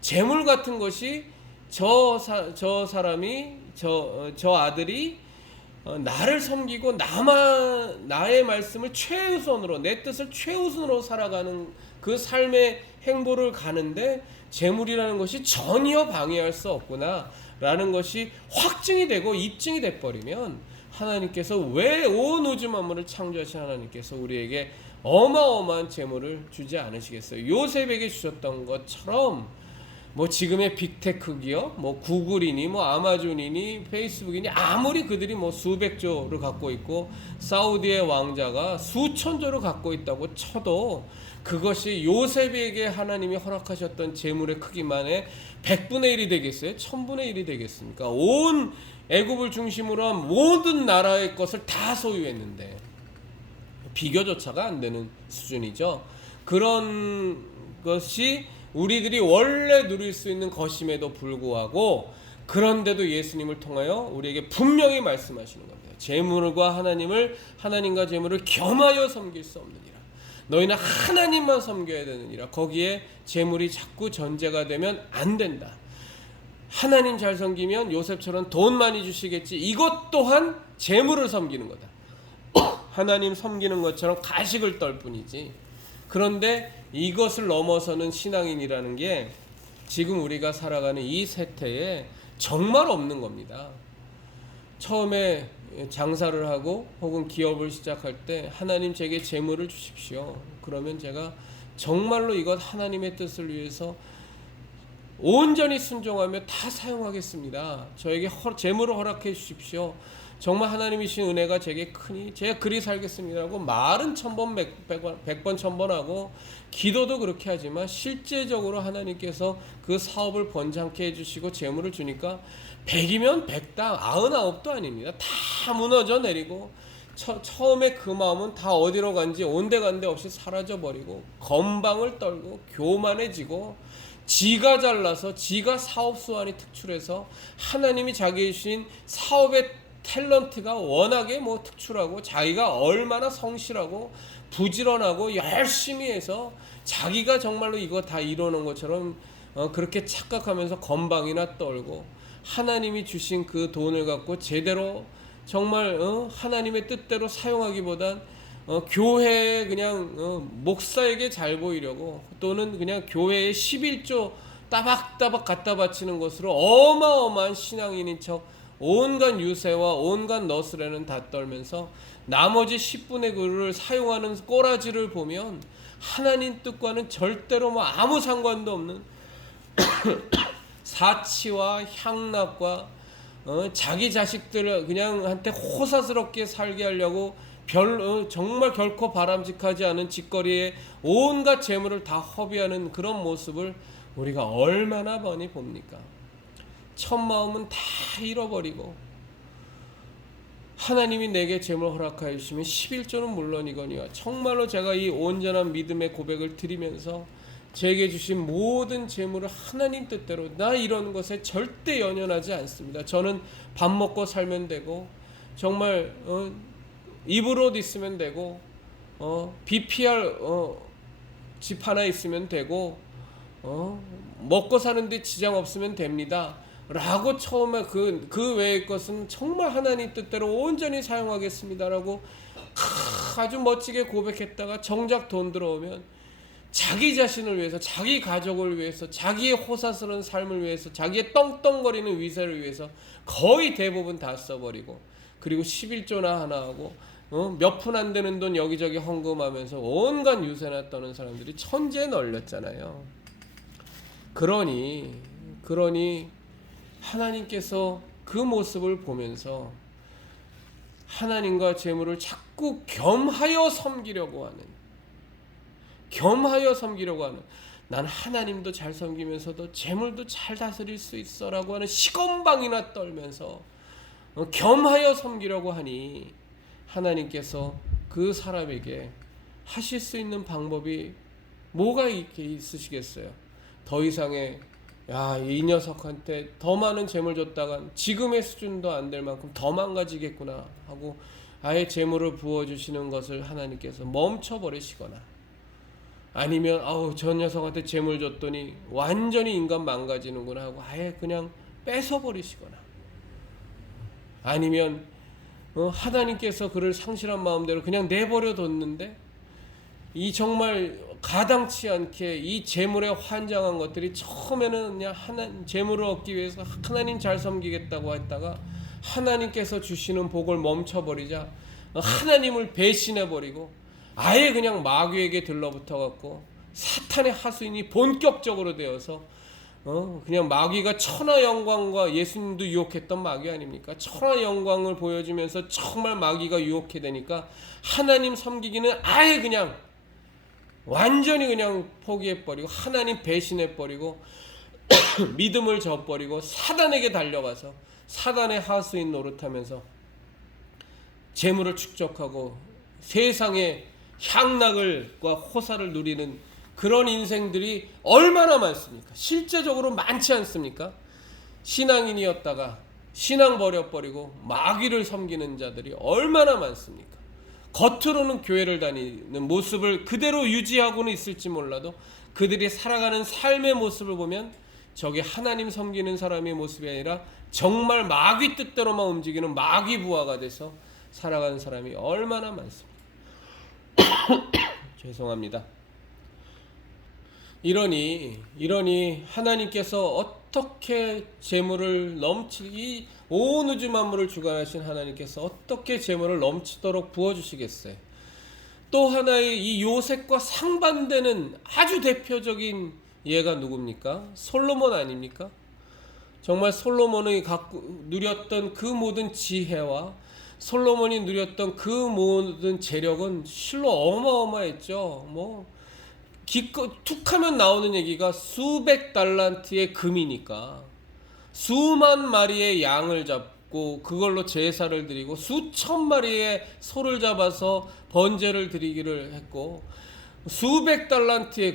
재물 같은 것이 저 아들이 나를 섬기고 나의 말씀을 최우선으로 내 뜻을 최우선으로 살아가는 그 삶의 행보를 가는데 재물이라는 것이 전혀 방해할 수 없구나 라는 것이 확증이 되고 입증이 돼버리면 하나님께서 왜 온 우주 만물을 창조하신 하나님께서 우리에게 어마어마한 재물을 주지 않으시겠어요? 요셉에게 주셨던 것처럼 뭐 지금의 빅테크 기업, 뭐 구글이니 뭐 아마존이니 페이스북이니 아무리 그들이 뭐 수백조를 갖고 있고 사우디의 왕자가 수천조를 갖고 있다고 쳐도 그것이 요셉에게 하나님이 허락하셨던 재물의 크기만의 100분의 1이 되겠어요? 1000분의 1이 되겠습니까? 온 애굽을 중심으로 한 모든 나라의 것을 다 소유했는데 비교조차가 안 되는 수준이죠. 그런 것이 우리들이 원래 누릴 수 있는 것임에도 불구하고 그런데도 예수님을 통하여 우리에게 분명히 말씀하시는 겁니다. 하나님과 재물을 겸하여 섬길 수 없느니라. 너희는 하나님만 섬겨야 되느니라. 거기에 재물이 자꾸 전제가 되면 안 된다. 하나님 잘 섬기면 요셉처럼 돈 많이 주시겠지. 이것 또한 재물을 섬기는 거다. 하나님 섬기는 것처럼 가식을 떨 뿐이지. 그런데 이것을 넘어서는 신앙인이라는 게 지금 우리가 살아가는 이 세태에 정말 없는 겁니다. 처음에 장사를 하고 혹은 기업을 시작할 때 하나님 제게 재물을 주십시오. 그러면 제가 정말로 이것 하나님의 뜻을 위해서 온전히 순종하며 다 사용하겠습니다. 저에게 재물을 허락해 주십시오. 정말 하나님이신 은혜가 제게 크니 제가 그리 살겠습니다라고 말은 1000번 100번 1000번 하고 기도도 그렇게 하지만 실제적으로 하나님께서 그 사업을 번창케 해주시고 재물을 주니까 100이면 100당 99도 아닙니다. 다 무너져 내리고 처음에 그 마음은 다 어디로 간지 온데간데 없이 사라져버리고 건방을 떨고 교만해지고 지가 잘나서 지가 사업 수완이 특출해서 하나님이 자기 주신 사업의 탤런트가 워낙에 뭐 특출하고 자기가 얼마나 성실하고 부지런하고 열심히 해서 자기가 정말로 이거 다 이루는 것처럼 그렇게 착각하면서 건방이나 떨고 하나님이 주신 그 돈을 갖고 제대로 정말 하나님의 뜻대로 사용하기보단 교회에 그냥 목사에게 잘 보이려고 또는 그냥 교회에 11조 따박따박 갖다 바치는 것으로 어마어마한 신앙인인 척 온갖 유세와 온갖 너스레는 다 떨면서 나머지 10분의 9를 사용하는 꼬라지를 보면 하나님 뜻과는 절대로 뭐 아무 상관도 없는 사치와 향락과 자기 자식들을 그냥 한테 호사스럽게 살게 하려고 정말 결코 바람직하지 않은 짓거리에 온갖 재물을 다 허비하는 그런 모습을 우리가 얼마나 많이 봅니까? 첫 마음은 다 잃어버리고 하나님이 내게 재물 허락하여 주시면 11조는 물론이거니와 정말로 제가 이 온전한 믿음의 고백을 드리면서 제게 주신 모든 재물을 하나님 뜻대로, 나 이런 것에 절대 연연하지 않습니다. 저는 밥 먹고 살면 되고, 정말 입을 옷 있으면 되고, 비 피할 집 하나 있으면 되고, 먹고 사는데 지장 없으면 됩니다 라고 처음에 그 외의 것은 정말 하나님 뜻대로 온전히 사용하겠습니다라고 아주 멋지게 고백했다가 정작 돈 들어오면 자기 자신을 위해서, 자기 가족을 위해서, 자기의 호사스러운 삶을 위해서, 자기의 떵떵거리는 위세를 위해서 거의 대부분 다 써버리고, 그리고 11조나 하나 하고 몇 푼 안 되는 돈 여기저기 헌금하면서 온갖 유세나 떠는 사람들이 천지에 널렸잖아요. 그러니 하나님께서 그 모습을 보면서 하나님과 재물을 자꾸 겸하여 섬기려고 하는, 난 하나님도 잘 섬기면서도 재물도 잘 다스릴 수 있어 라고 하는 시건방이나 떨면서 겸하여 섬기려고 하니, 하나님께서 그 사람에게 하실 수 있는 방법이 뭐가 있으시겠어요? 더 이상의 이 녀석한테 더 많은 재물 줬다간 지금의 수준도 안 될 만큼 더 망가지겠구나 하고 아예 재물을 부어주시는 것을 하나님께서 멈춰버리시거나, 아니면 저 녀석한테 재물 줬더니 완전히 인간 망가지는구나 하고 아예 그냥 뺏어버리시거나, 아니면 하나님께서 그를 상실한 마음대로 그냥 내버려 뒀는데 이 정말 가당치 않게 이 재물에 환장한 것들이 처음에는 그냥 재물을 얻기 위해서 하나님 잘 섬기겠다고 했다가 하나님께서 주시는 복을 멈춰버리자 하나님을 배신해버리고 아예 그냥 마귀에게 들러붙어갖고 사탄의 하수인이 본격적으로 되어서 그냥 마귀가 천하 영광과, 예수님도 유혹했던 마귀 아닙니까? 천하 영광을 보여주면서 정말 마귀가 유혹해 되니까 하나님 섬기기는 아예 그냥 완전히 그냥 포기해버리고 하나님 배신해버리고 믿음을 져버리고 사단에게 달려가서 사단의 하수인 노릇하면서 재물을 축적하고 세상의 향락과 호사를 누리는 그런 인생들이 얼마나 많습니까? 실제적으로 많지 않습니까? 신앙인이었다가 신앙 버려버리고 마귀를 섬기는 자들이 얼마나 많습니까? 겉으로는 교회를 다니는 모습을 그대로 유지하고는 있을지 몰라도 그들이 살아가는 삶의 모습을 보면 저게 하나님 섬기는 사람의 모습이 아니라 정말 마귀 뜻대로만 움직이는 마귀 부하가 돼서 살아가는 사람이 얼마나 많습니까? 죄송합니다. 이러니 하나님께서 어떻게 재물을 이 온 우주 만물을 주관하신 하나님께서 어떻게 재물을 넘치도록 부어주시겠어요? 또 하나의 이 요셉과 상반되는 아주 대표적인 예가 누굽니까? 솔로몬 아닙니까? 정말 솔로몬이 누렸던 그 모든 지혜와 솔로몬이 누렸던 그 모든 재력은 실로 어마어마했죠. 기껏 툭하면 나오는 얘기가 수백 달란트의 금이니까 수만 마리의 양을 잡고 그걸로 제사를 드리고 수천 마리의 소를 잡아서 번제를 드리기를 했고, 수백 달란트의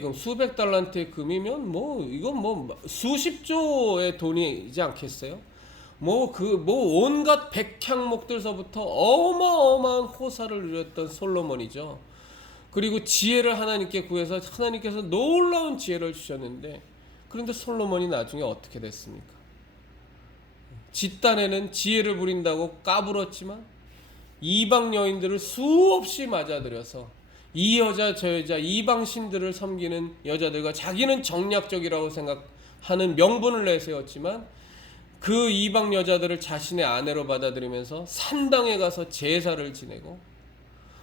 금이면 이건 수십조의 돈이지 않겠어요? 온갖 백향목들서부터 어마어마한 호사를 누렸던 솔로몬이죠. 그리고 지혜를 하나님께 구해서 하나님께서 놀라운 지혜를 주셨는데, 그런데 솔로몬이 나중에 어떻게 됐습니까? 짓단에는 지혜를 부린다고 까불었지만 이방 여인들을 수없이 맞아들여서 이 여자 저 여자 이방 신들을 섬기는 여자들과 자기는 정략적이라고 생각하는 명분을 내세웠지만 그 이방 여자들을 자신의 아내로 받아들이면서 산당에 가서 제사를 지내고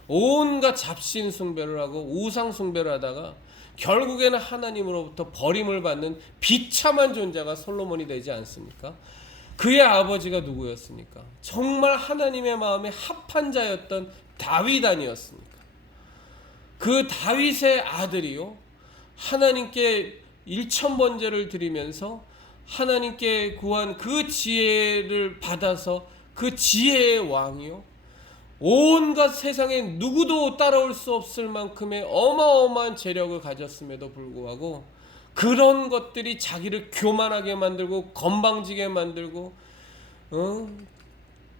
온갖 잡신 숭배를 하고 우상 숭배를 하다가 결국에는 하나님으로부터 버림을 받는 비참한 존재가 솔로몬이 되지 않습니까? 그의 아버지가 누구였습니까? 정말 하나님의 마음에 합한 자였던 다윗 아니었습니까? 그 다윗의 아들이요, 하나님께 1000번제를 드리면서 하나님께 구한 그 지혜를 받아서 그 지혜의 왕이요, 온갖 세상에 누구도 따라올 수 없을 만큼의 어마어마한 재력을 가졌음에도 불구하고 그런 것들이 자기를 교만하게 만들고 건방지게 만들고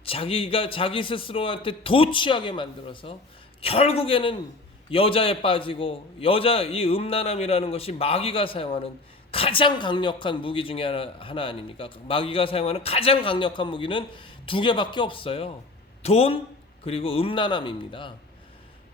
자기 스스로한테 도취하게 만들어서 결국에는 여자에 빠지고 이 음란함이라는 것이 마귀가 사용하는 가장 강력한 무기 중에 하나 아닙니까? 마귀가 사용하는 가장 강력한 무기는 두 개밖에 없어요. 돈 그리고 음란함입니다.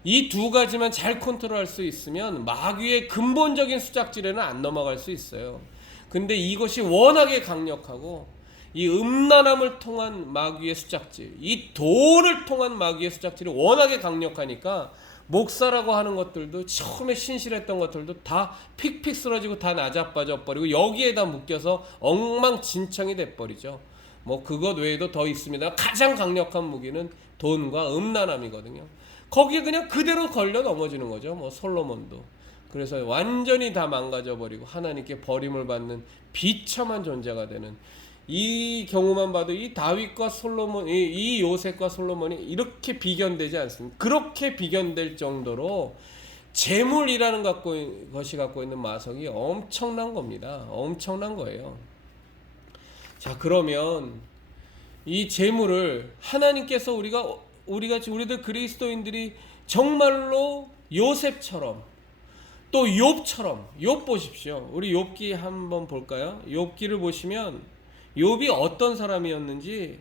이 두 가지만 잘 컨트롤할 수 있으면 마귀의 근본적인 수작질에는 안 넘어갈 수 있어요. 근데 이것이 워낙에 강력하고 이 음란함을 통한 마귀의 수작질, 이 돈을 통한 마귀의 수작질이 워낙에 강력하니까 목사라고 하는 것들도 처음에 신실했던 것들도 다 픽픽 쓰러지고 다 나자빠져 버리고 여기에다 묶여서 엉망진창이 돼버리죠. 뭐 그것 외에도 더 있습니다. 가장 강력한 무기는 돈과 음란함이거든요. 거기에 그냥 그대로 걸려 넘어지는 거죠. 뭐 솔로몬도. 그래서 완전히 다 망가져 버리고 하나님께 버림을 받는 비참한 존재가 되는, 이 경우만 봐도 이 다윗과 솔로몬, 이 요셉과 솔로몬이 이렇게 비견되지 않습니다. 그렇게 비견될 정도로 재물이라는 것이 갖고 있는 마성이 엄청난 겁니다. 엄청난 거예요. 자, 그러면 이 재물을 하나님께서 우리들 그리스도인들이 정말로 요셉처럼 또 욥처럼, 욥 보십시오. 우리 욥기 한번 볼까요? 욥기를 보시면 욥이 어떤 사람이었는지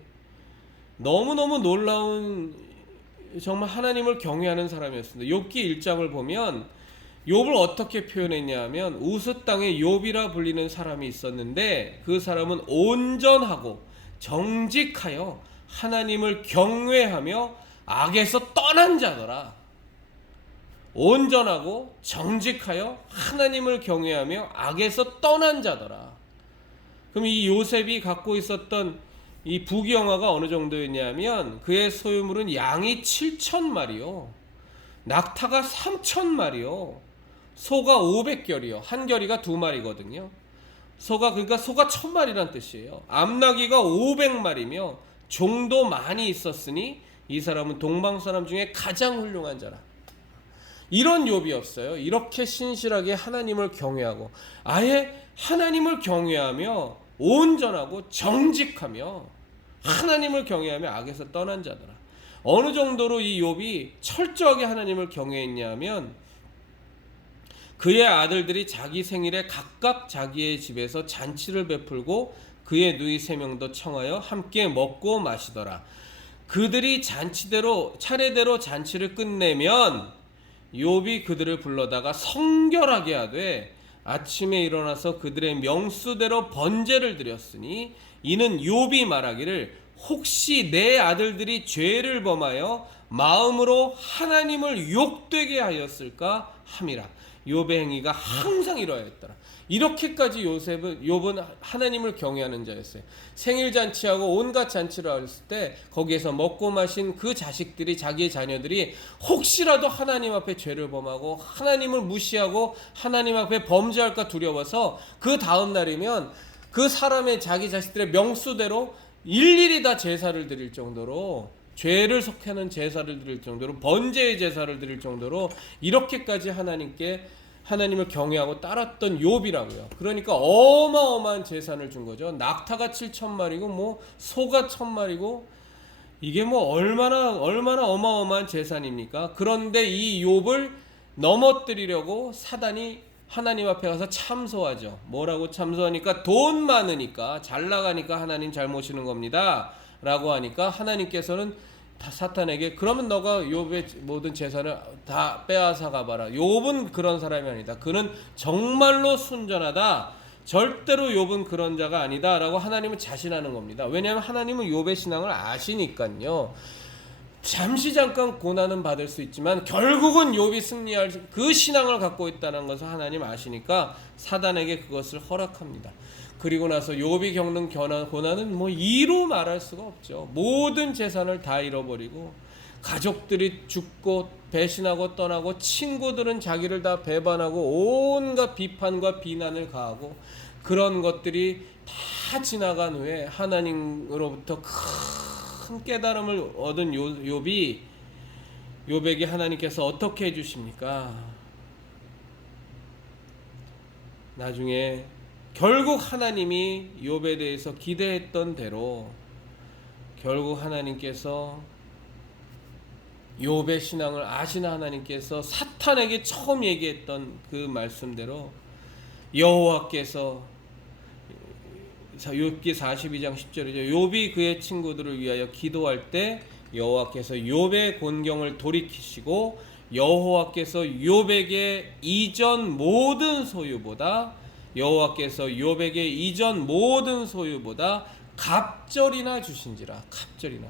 너무너무 놀라운, 정말 하나님을 경외하는 사람이었습니다. 욥기 1장을 보면 욥을 어떻게 표현했냐 하면 우스 땅에 욥이라 불리는 사람이 있었는데 그 사람은 온전하고 정직하여 하나님을 경외하며 악에서 떠난 자더라. 온전하고 정직하여 하나님을 경외하며 악에서 떠난 자더라. 그럼 이 요셉이 갖고 있었던 이 부귀영화가 어느 정도였냐면 그의 소유물은 양이 7,000마리요, 낙타가 3,000마리요, 소가 500결이요, 한 결이가 2마리거든요. 그러니까 소가 1,000마리란 뜻이에요. 암나귀가 500마리며 종도 많이 있었으니 이 사람은 동방 사람 중에 가장 훌륭한 자라. 이런 욥이었어요. 이렇게 신실하게 하나님을 경외하고 아예 하나님을 경외하며 온전하고 정직하며 하나님을 경외하며 악에서 떠난 자더라. 어느 정도로 이 욥이 철저하게 하나님을 경외했냐면 그의 아들들이 자기 생일에 각각 자기의 집에서 잔치를 베풀고 그의 누이 3명도 청하여 함께 먹고 마시더라. 그들이 차례대로 잔치를 끝내면 욥이 그들을 불러다가 성결하게 하되 아침에 일어나서 그들의 명수대로 번제를 드렸으니 이는 욥이 말하기를 혹시 내 아들들이 죄를 범하여 마음으로 하나님을 욕되게 하였을까 함이라. 욥의 행위가 항상 이러하였더라. 이렇게까지 욥은 하나님을 경외하는 자였어요. 생일 잔치하고 온갖 잔치를 했을 때 거기에서 먹고 마신 그 자식들이, 자기의 자녀들이 혹시라도 하나님 앞에 죄를 범하고 하나님을 무시하고 하나님 앞에 범죄할까 두려워서 그 다음 날이면 그 사람의 자기 자식들의 명수대로 일일이 다 제사를 드릴 정도로, 죄를 속하는 제사를 드릴 정도로, 번제의 제사를 드릴 정도로 이렇게까지 하나님을 경외하고 따랐던 욥이라고요. 그러니까 어마어마한 재산을 준 거죠. 낙타가 7,000마리고 뭐 소가 1,000마리고 이게 뭐 얼마나 어마어마한 재산입니까? 그런데 이 욥을 넘어뜨리려고 사단이 하나님 앞에 가서 참소하죠. 뭐라고 참소하니까 돈 많으니까, 잘 나가니까 하나님 잘 모시는 겁니다 라고 하니까 하나님께서는 사탄에게 그러면 너가 욥의 모든 재산을 다 빼앗아 가봐라. 욥은 그런 사람이 아니다. 그는 정말로 순전하다. 절대로 욥은 그런 자가 아니다 라고 하나님은 자신하는 겁니다. 왜냐하면 하나님은 욥의 신앙을 아시니까요. 잠깐 고난은 받을 수 있지만 결국은 욥이 승리할 그 신앙을 갖고 있다는 것을 하나님 아시니까 사단에게 그것을 허락합니다. 그리고 나서 욥이 겪는 고난은 뭐 이루 말할 수가 없죠. 모든 재산을 다 잃어버리고 가족들이 죽고 배신하고 떠나고 친구들은 자기를 다 배반하고 온갖 비판과 비난을 가하고 그런 것들이 다 지나간 후에 하나님으로부터 큰 깨달음을 얻은 욥이 욥에게 하나님께서 어떻게 해주십니까? 나중에 결국 하나님이 욥에 대해서 기대했던 대로 결국 하나님께서 욥의 신앙을 아시는 하나님께서 사탄에게 처음 얘기했던 그 말씀대로 여호와께서 욥기 42장 10절이죠. 욥이 그의 친구들을 위하여 기도할 때 여호와께서 욥의 곤경을 돌이키시고 여호와께서 욥에게 이전 모든 소유보다 여호와께서 욥에게 이전 모든 소유보다 갑절이나 주신지라. 갑절이나.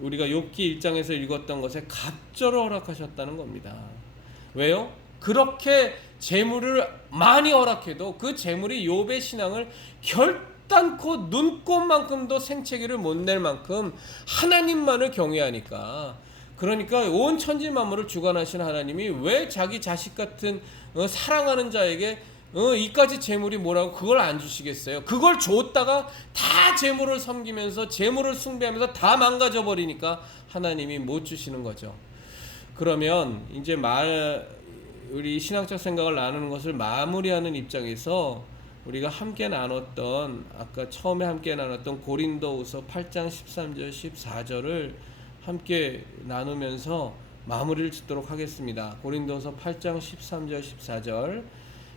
우리가 욥기 1장에서 읽었던 것에 갑절을 허락하셨다는 겁니다. 왜요? 그렇게 재물을 많이 허락해도 그 재물이 욥의 신앙을 결단코 눈꼽만큼도 생채기를 못 낼 만큼 하나님만을 경외하니까. 그러니까 온 천지 만물을 주관하시는 하나님이 왜 자기 자식 같은 사랑하는 자에게 이까지 재물이 뭐라고 그걸 안 주시겠어요? 그걸 줬다가 다 재물을 섬기면서 재물을 숭배하면서 다 망가져 버리니까 하나님이 못 주시는 거죠. 그러면 이제 우리 신학적 생각을 나누는 것을 마무리하는 입장에서 우리가 함께 나눴던 아까 처음에 함께 나눴던 고린도후서 8장 13절 14절을 함께 나누면서 마무리를 짓도록 하겠습니다. 고린도후서 8장 13절 14절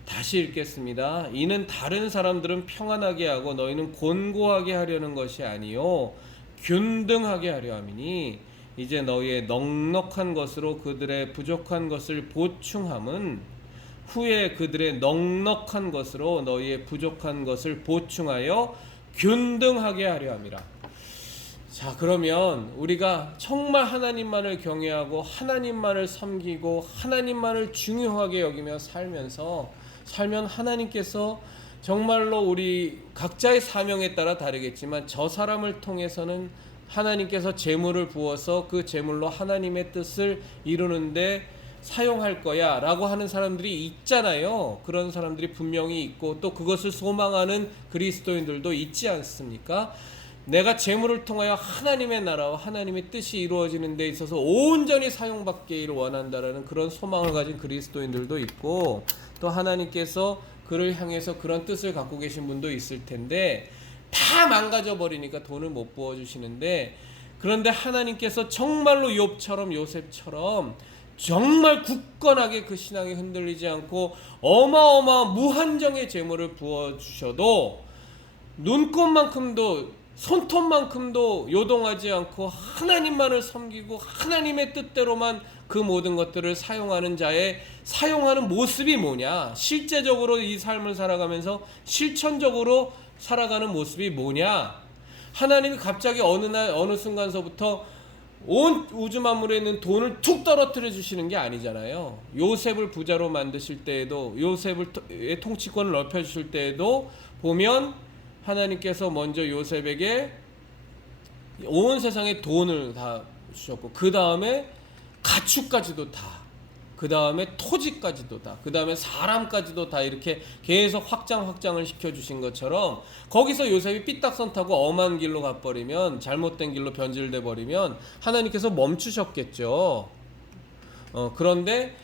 다시 읽겠습니다. 이는 다른 사람들은 평안하게 하고 너희는 곤고하게 하려는 것이 아니요 균등하게 하려 함이니 이제 너희의 넉넉한 것으로 그들의 부족한 것을 보충함은 후에 그들의 넉넉한 것으로 너희의 부족한 것을 보충하여 균등하게 하려 함이라. 자, 그러면 우리가 정말 하나님만을 경외하고 하나님만을 섬기고 하나님만을 중요하게 여기며 살면 하나님께서 정말로 우리 각자의 사명에 따라 다르겠지만 저 사람을 통해서는 하나님께서 재물을 부어서 그 재물로 하나님의 뜻을 이루는데 사용할 거야 라고 하는 사람들이 있잖아요. 그런 사람들이 분명히 있고 또 그것을 소망하는 그리스도인들도 있지 않습니까? 내가 재물을 통하여 하나님의 나라와 하나님의 뜻이 이루어지는 데 있어서 온전히 사용받기를 원한다라는 그런 소망을 가진 그리스도인들도 있고 또 하나님께서 그를 향해서 그런 뜻을 갖고 계신 분도 있을 텐데 다 망가져 버리니까 돈을 못 부어주시는데 그런데 하나님께서 정말로 욥처럼 요셉처럼 정말 굳건하게 그 신앙이 흔들리지 않고 어마어마한 무한정의 재물을 부어주셔도 눈꼽만큼도 손톱만큼도 요동하지 않고 하나님만을 섬기고 하나님의 뜻대로만 그 모든 것들을 사용하는 자의 사용하는 모습이 뭐냐, 실제적으로 이 삶을 살아가면서 실천적으로 살아가는 모습이 뭐냐. 하나님이 갑자기 어느 날 어느 순간서부터 온 우주 만물에 있는 돈을 툭 떨어뜨려 주시는 게 아니잖아요. 요셉을 부자로 만드실 때에도 요셉의 통치권을 넓혀 주실 때에도 보면 하나님께서 먼저 요셉에게 온 세상의 돈을 다 주셨고 그 다음에 가축까지도 다, 그 다음에 토지까지도 다, 그 다음에 사람까지도 다 이렇게 계속 확장을 시켜주신 것처럼 거기서 요셉이 삐딱선 타고 엄한 길로 가버리면, 잘못된 길로 변질돼 버리면 하나님께서 멈추셨겠죠. 그런데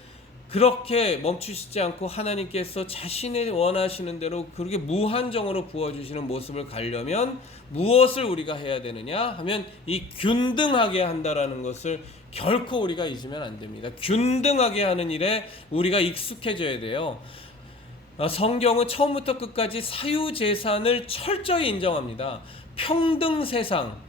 그렇게 멈추시지 않고 하나님께서 자신의 원하시는 대로 그렇게 무한정으로 부어주시는 모습을 가려면 무엇을 우리가 해야 되느냐 하면 이 균등하게 한다라는 것을 결코 우리가 잊으면 안 됩니다. 균등하게 하는 일에 우리가 익숙해져야 돼요. 성경은 처음부터 끝까지 사유재산을 철저히 인정합니다. 평등 세상,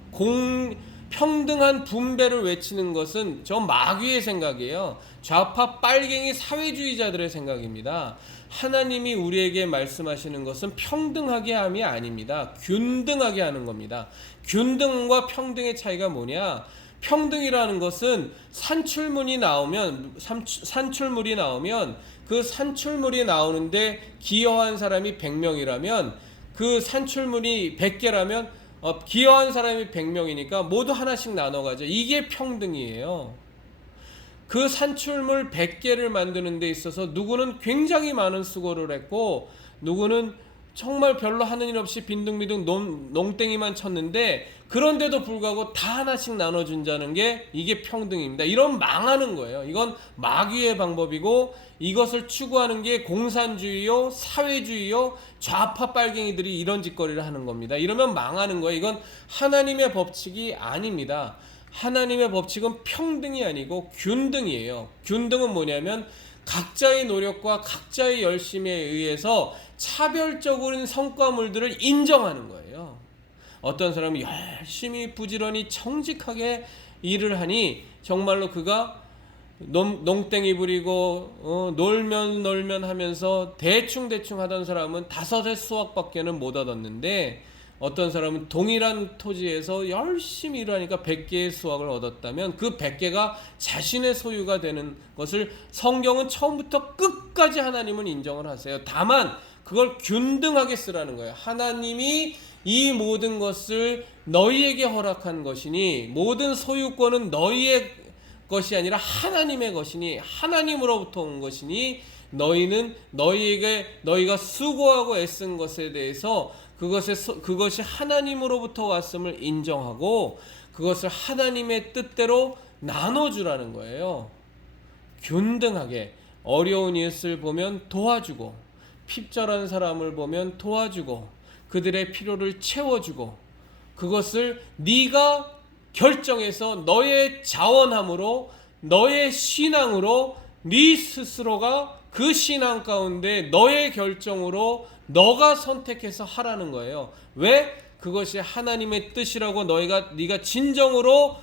평등한 분배를 외치는 것은 저 마귀의 생각이에요. 좌파 빨갱이 사회주의자들의 생각입니다. 하나님이 우리에게 말씀하시는 것은 평등하게 함이 아닙니다. 균등하게 하는 겁니다. 균등과 평등의 차이가 뭐냐? 평등이라는 것은 산출물이 나오면 그 산출물이 나오는데 기여한 사람이 100명이라면 그 산출물이 100개라면 기여한 사람이 100명이니까 모두 하나씩 나눠가죠. 이게 평등이에요. 그 산출물 100개를 만드는 데 있어서 누구는 굉장히 많은 수고를 했고 누구는 정말 별로 하는 일 없이 빈둥빈둥 농땡이만 쳤는데 그런데도 불구하고 다 하나씩 나눠준다는 게 이게 평등입니다. 이런 망하는 거예요. 이건 마귀의 방법이고 이것을 추구하는 게 공산주의요, 사회주의요, 좌파 빨갱이들이 이런 짓거리를 하는 겁니다. 이러면 망하는 거예요. 이건 하나님의 법칙이 아닙니다. 하나님의 법칙은 평등이 아니고 균등이에요. 균등은 뭐냐면 각자의 노력과 각자의 열심에 의해서 차별적인 성과물들을 인정하는 거예요. 어떤 사람은 열심히 부지런히 정직하게 일을 하니 정말로 그가 농땡이 부리고 놀면 하면서 대충 하던 사람은 5의 수확밖에는 못 얻었는데 어떤 사람은 동일한 토지에서 열심히 일하니까 100개의 수확을 얻었다면 그 100개가 자신의 소유가 되는 것을 성경은 처음부터 끝까지 하나님은 인정을 하세요. 다만 그걸 균등하게 쓰라는 거예요. 하나님이 이 모든 것을 너희에게 허락한 것이니 모든 소유권은 너희의 것이 아니라 하나님의 것이니 하나님으로부터 온 것이니 너희는 너희가 수고하고 애쓴 것에 대해서 그것이 하나님으로부터 왔음을 인정하고 그것을 하나님의 뜻대로 나눠주라는 거예요. 균등하게 어려운 이웃을 보면 도와주고 핍절한 사람을 보면 도와주고 그들의 필요를 채워주고 그것을 네가 결정해서 너의 자원함으로 너의 신앙으로 네 스스로가 그 신앙 가운데 너의 결정으로 너가 선택해서 하라는 거예요. 왜? 그것이 하나님의 뜻이라고 네가 진정으로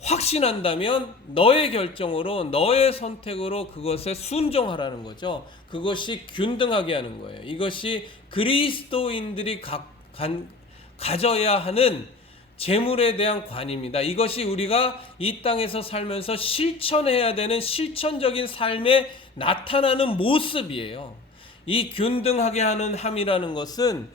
확신한다면 너의 결정으로 너의 선택으로 그것에 순종하라는 거죠. 그것이 균등하게 하는 거예요. 이것이 그리스도인들이 가져야 하는 재물에 대한 관입니다. 이것이 우리가 이 땅에서 살면서 실천해야 되는 실천적인 삶에 나타나는 모습이에요. 이 균등하게 하는 함이라는 것은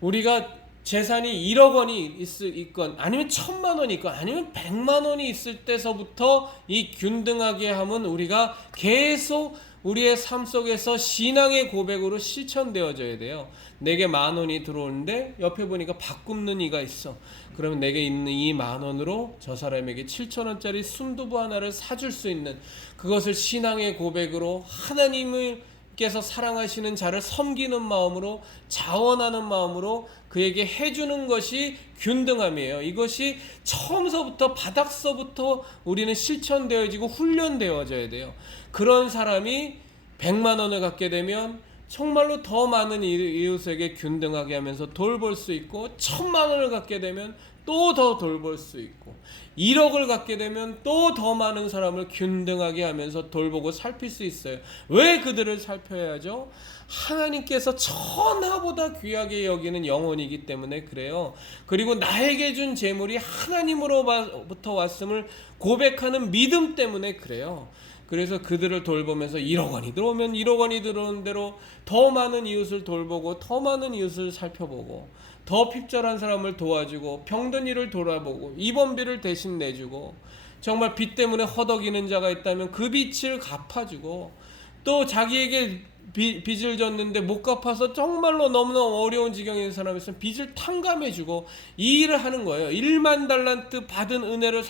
우리가 재산이 1억 원이 있건 아니면 1000만 원이 있건 아니면 100만 원이 있을 때서부터 이 균등하게 함은 우리가 계속 우리의 삶 속에서 신앙의 고백으로 실천되어져야 돼요. 내게 10,000원이 들어오는데 옆에 보니까 밥 굽는 이가 있어. 그러면 내게 있는 이 10,000원으로 저 사람에게 7,000원짜리 순두부 하나를 사줄 수 있는 그것을 신앙의 고백으로 하나님께서 사랑하시는 자를 섬기는 마음으로 자원하는 마음으로 그에게 해주는 것이 균등함이에요. 이것이 처음서부터 바닥서부터 우리는 실천되어지고 훈련되어져야 돼요. 그런 사람이 100만 원을 갖게 되면 정말로 더 많은 이웃에게 균등하게 하면서 돌볼 수 있고 1000만 원을 갖게 되면 또 더 돌볼 수 있고 1억을 갖게 되면 또 더 많은 사람을 균등하게 하면서 돌보고 살필 수 있어요. 왜 그들을 살펴야죠? 하나님께서 천하보다 귀하게 여기는 영혼이기 때문에 그래요. 그리고 나에게 준 재물이 하나님으로부터 왔음을 고백하는 믿음 때문에 그래요. 그래서 그들을 돌보면서 1억 원이 들어오면 1억 원이 들어오는 대로 더 많은 이웃을 돌보고 더 많은 이웃을 살펴보고 더 핍절한 사람을 도와주고 병든 이를 돌아보고 입원비를 대신 내주고 정말 빚 때문에 허덕이는 자가 있다면 그 빚을 갚아주고 또 자기에게 빚을 졌는데 못 갚아서 정말로 너무너무 어려운 지경에 있는 사람이 있으면 빚을 탕감해주고 이 일을 하는 거예요. 1만 달란트 받은 은혜를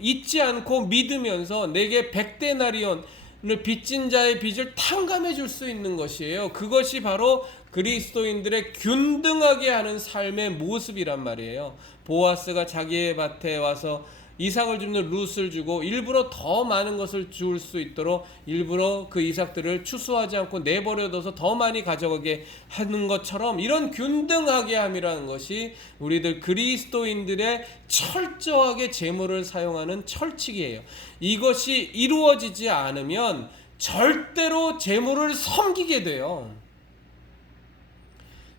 잊지 않고 믿으면서 내게 100데나리온을 빚진 자의 빚을 탕감해 줄 수 있는 것이에요. 그것이 바로 그리스도인들의 균등하게 하는 삶의 모습이란 말이에요. 보아스가 자기의 밭에 와서 이삭을 줍는 룻을 주고 일부러 더 많은 것을 줄 수 있도록 일부러 그 이삭들을 추수하지 않고 내버려둬서 더 많이 가져가게 하는 것처럼 이런 균등하게 함이라는 것이 우리들 그리스도인들의 철저하게 재물을 사용하는 철칙이에요. 이것이 이루어지지 않으면 절대로 재물을 섬기게 돼요.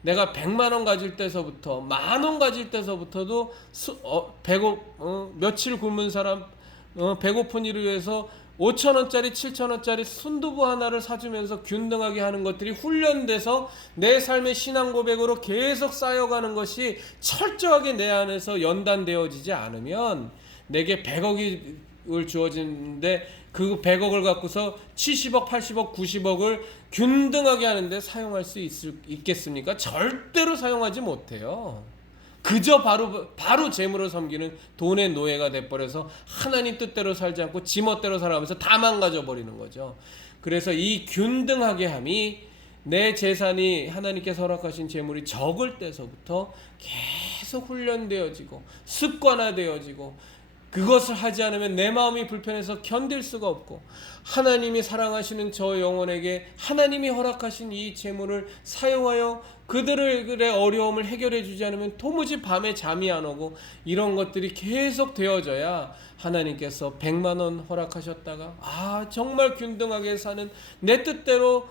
내가 100만 원 가질 때서부터 10,000원 가질 때서부터도 며칠 굶은 사람 배고픈 이를 위해서 5,000원짜리 7,000원짜리 순두부 하나를 사주면서 균등하게 하는 것들이 훈련돼서 내 삶의 신앙 고백으로 계속 쌓여가는 것이 철저하게 내 안에서 연단되어지지 않으면 내게 100억을 주어지는데 그 100억을 갖고서 70억, 80억, 90억을 균등하게 하는데 사용할 수 있겠습니까? 절대로 사용하지 못해요. 그저 바로 재물을 섬기는 돈의 노예가 돼버려서 하나님 뜻대로 살지 않고 지 멋대로 살아가면서 다 망가져 버리는 거죠. 그래서 이 균등하게 함이 내 재산이 하나님께서 허락하신 재물이 적을 때서부터 계속 훈련되어지고 습관화되어지고, 그것을 하지 않으면 내 마음이 불편해서 견딜 수가 없고, 하나님이 사랑하시는 저 영혼에게 하나님이 허락하신 이 재물을 사용하여 그들의 어려움을 해결해 주지 않으면 도무지 밤에 잠이 안 오고, 이런 것들이 계속 되어져야 하나님께서 100만 원 허락하셨다가 정말 균등하게 사는, 내 뜻대로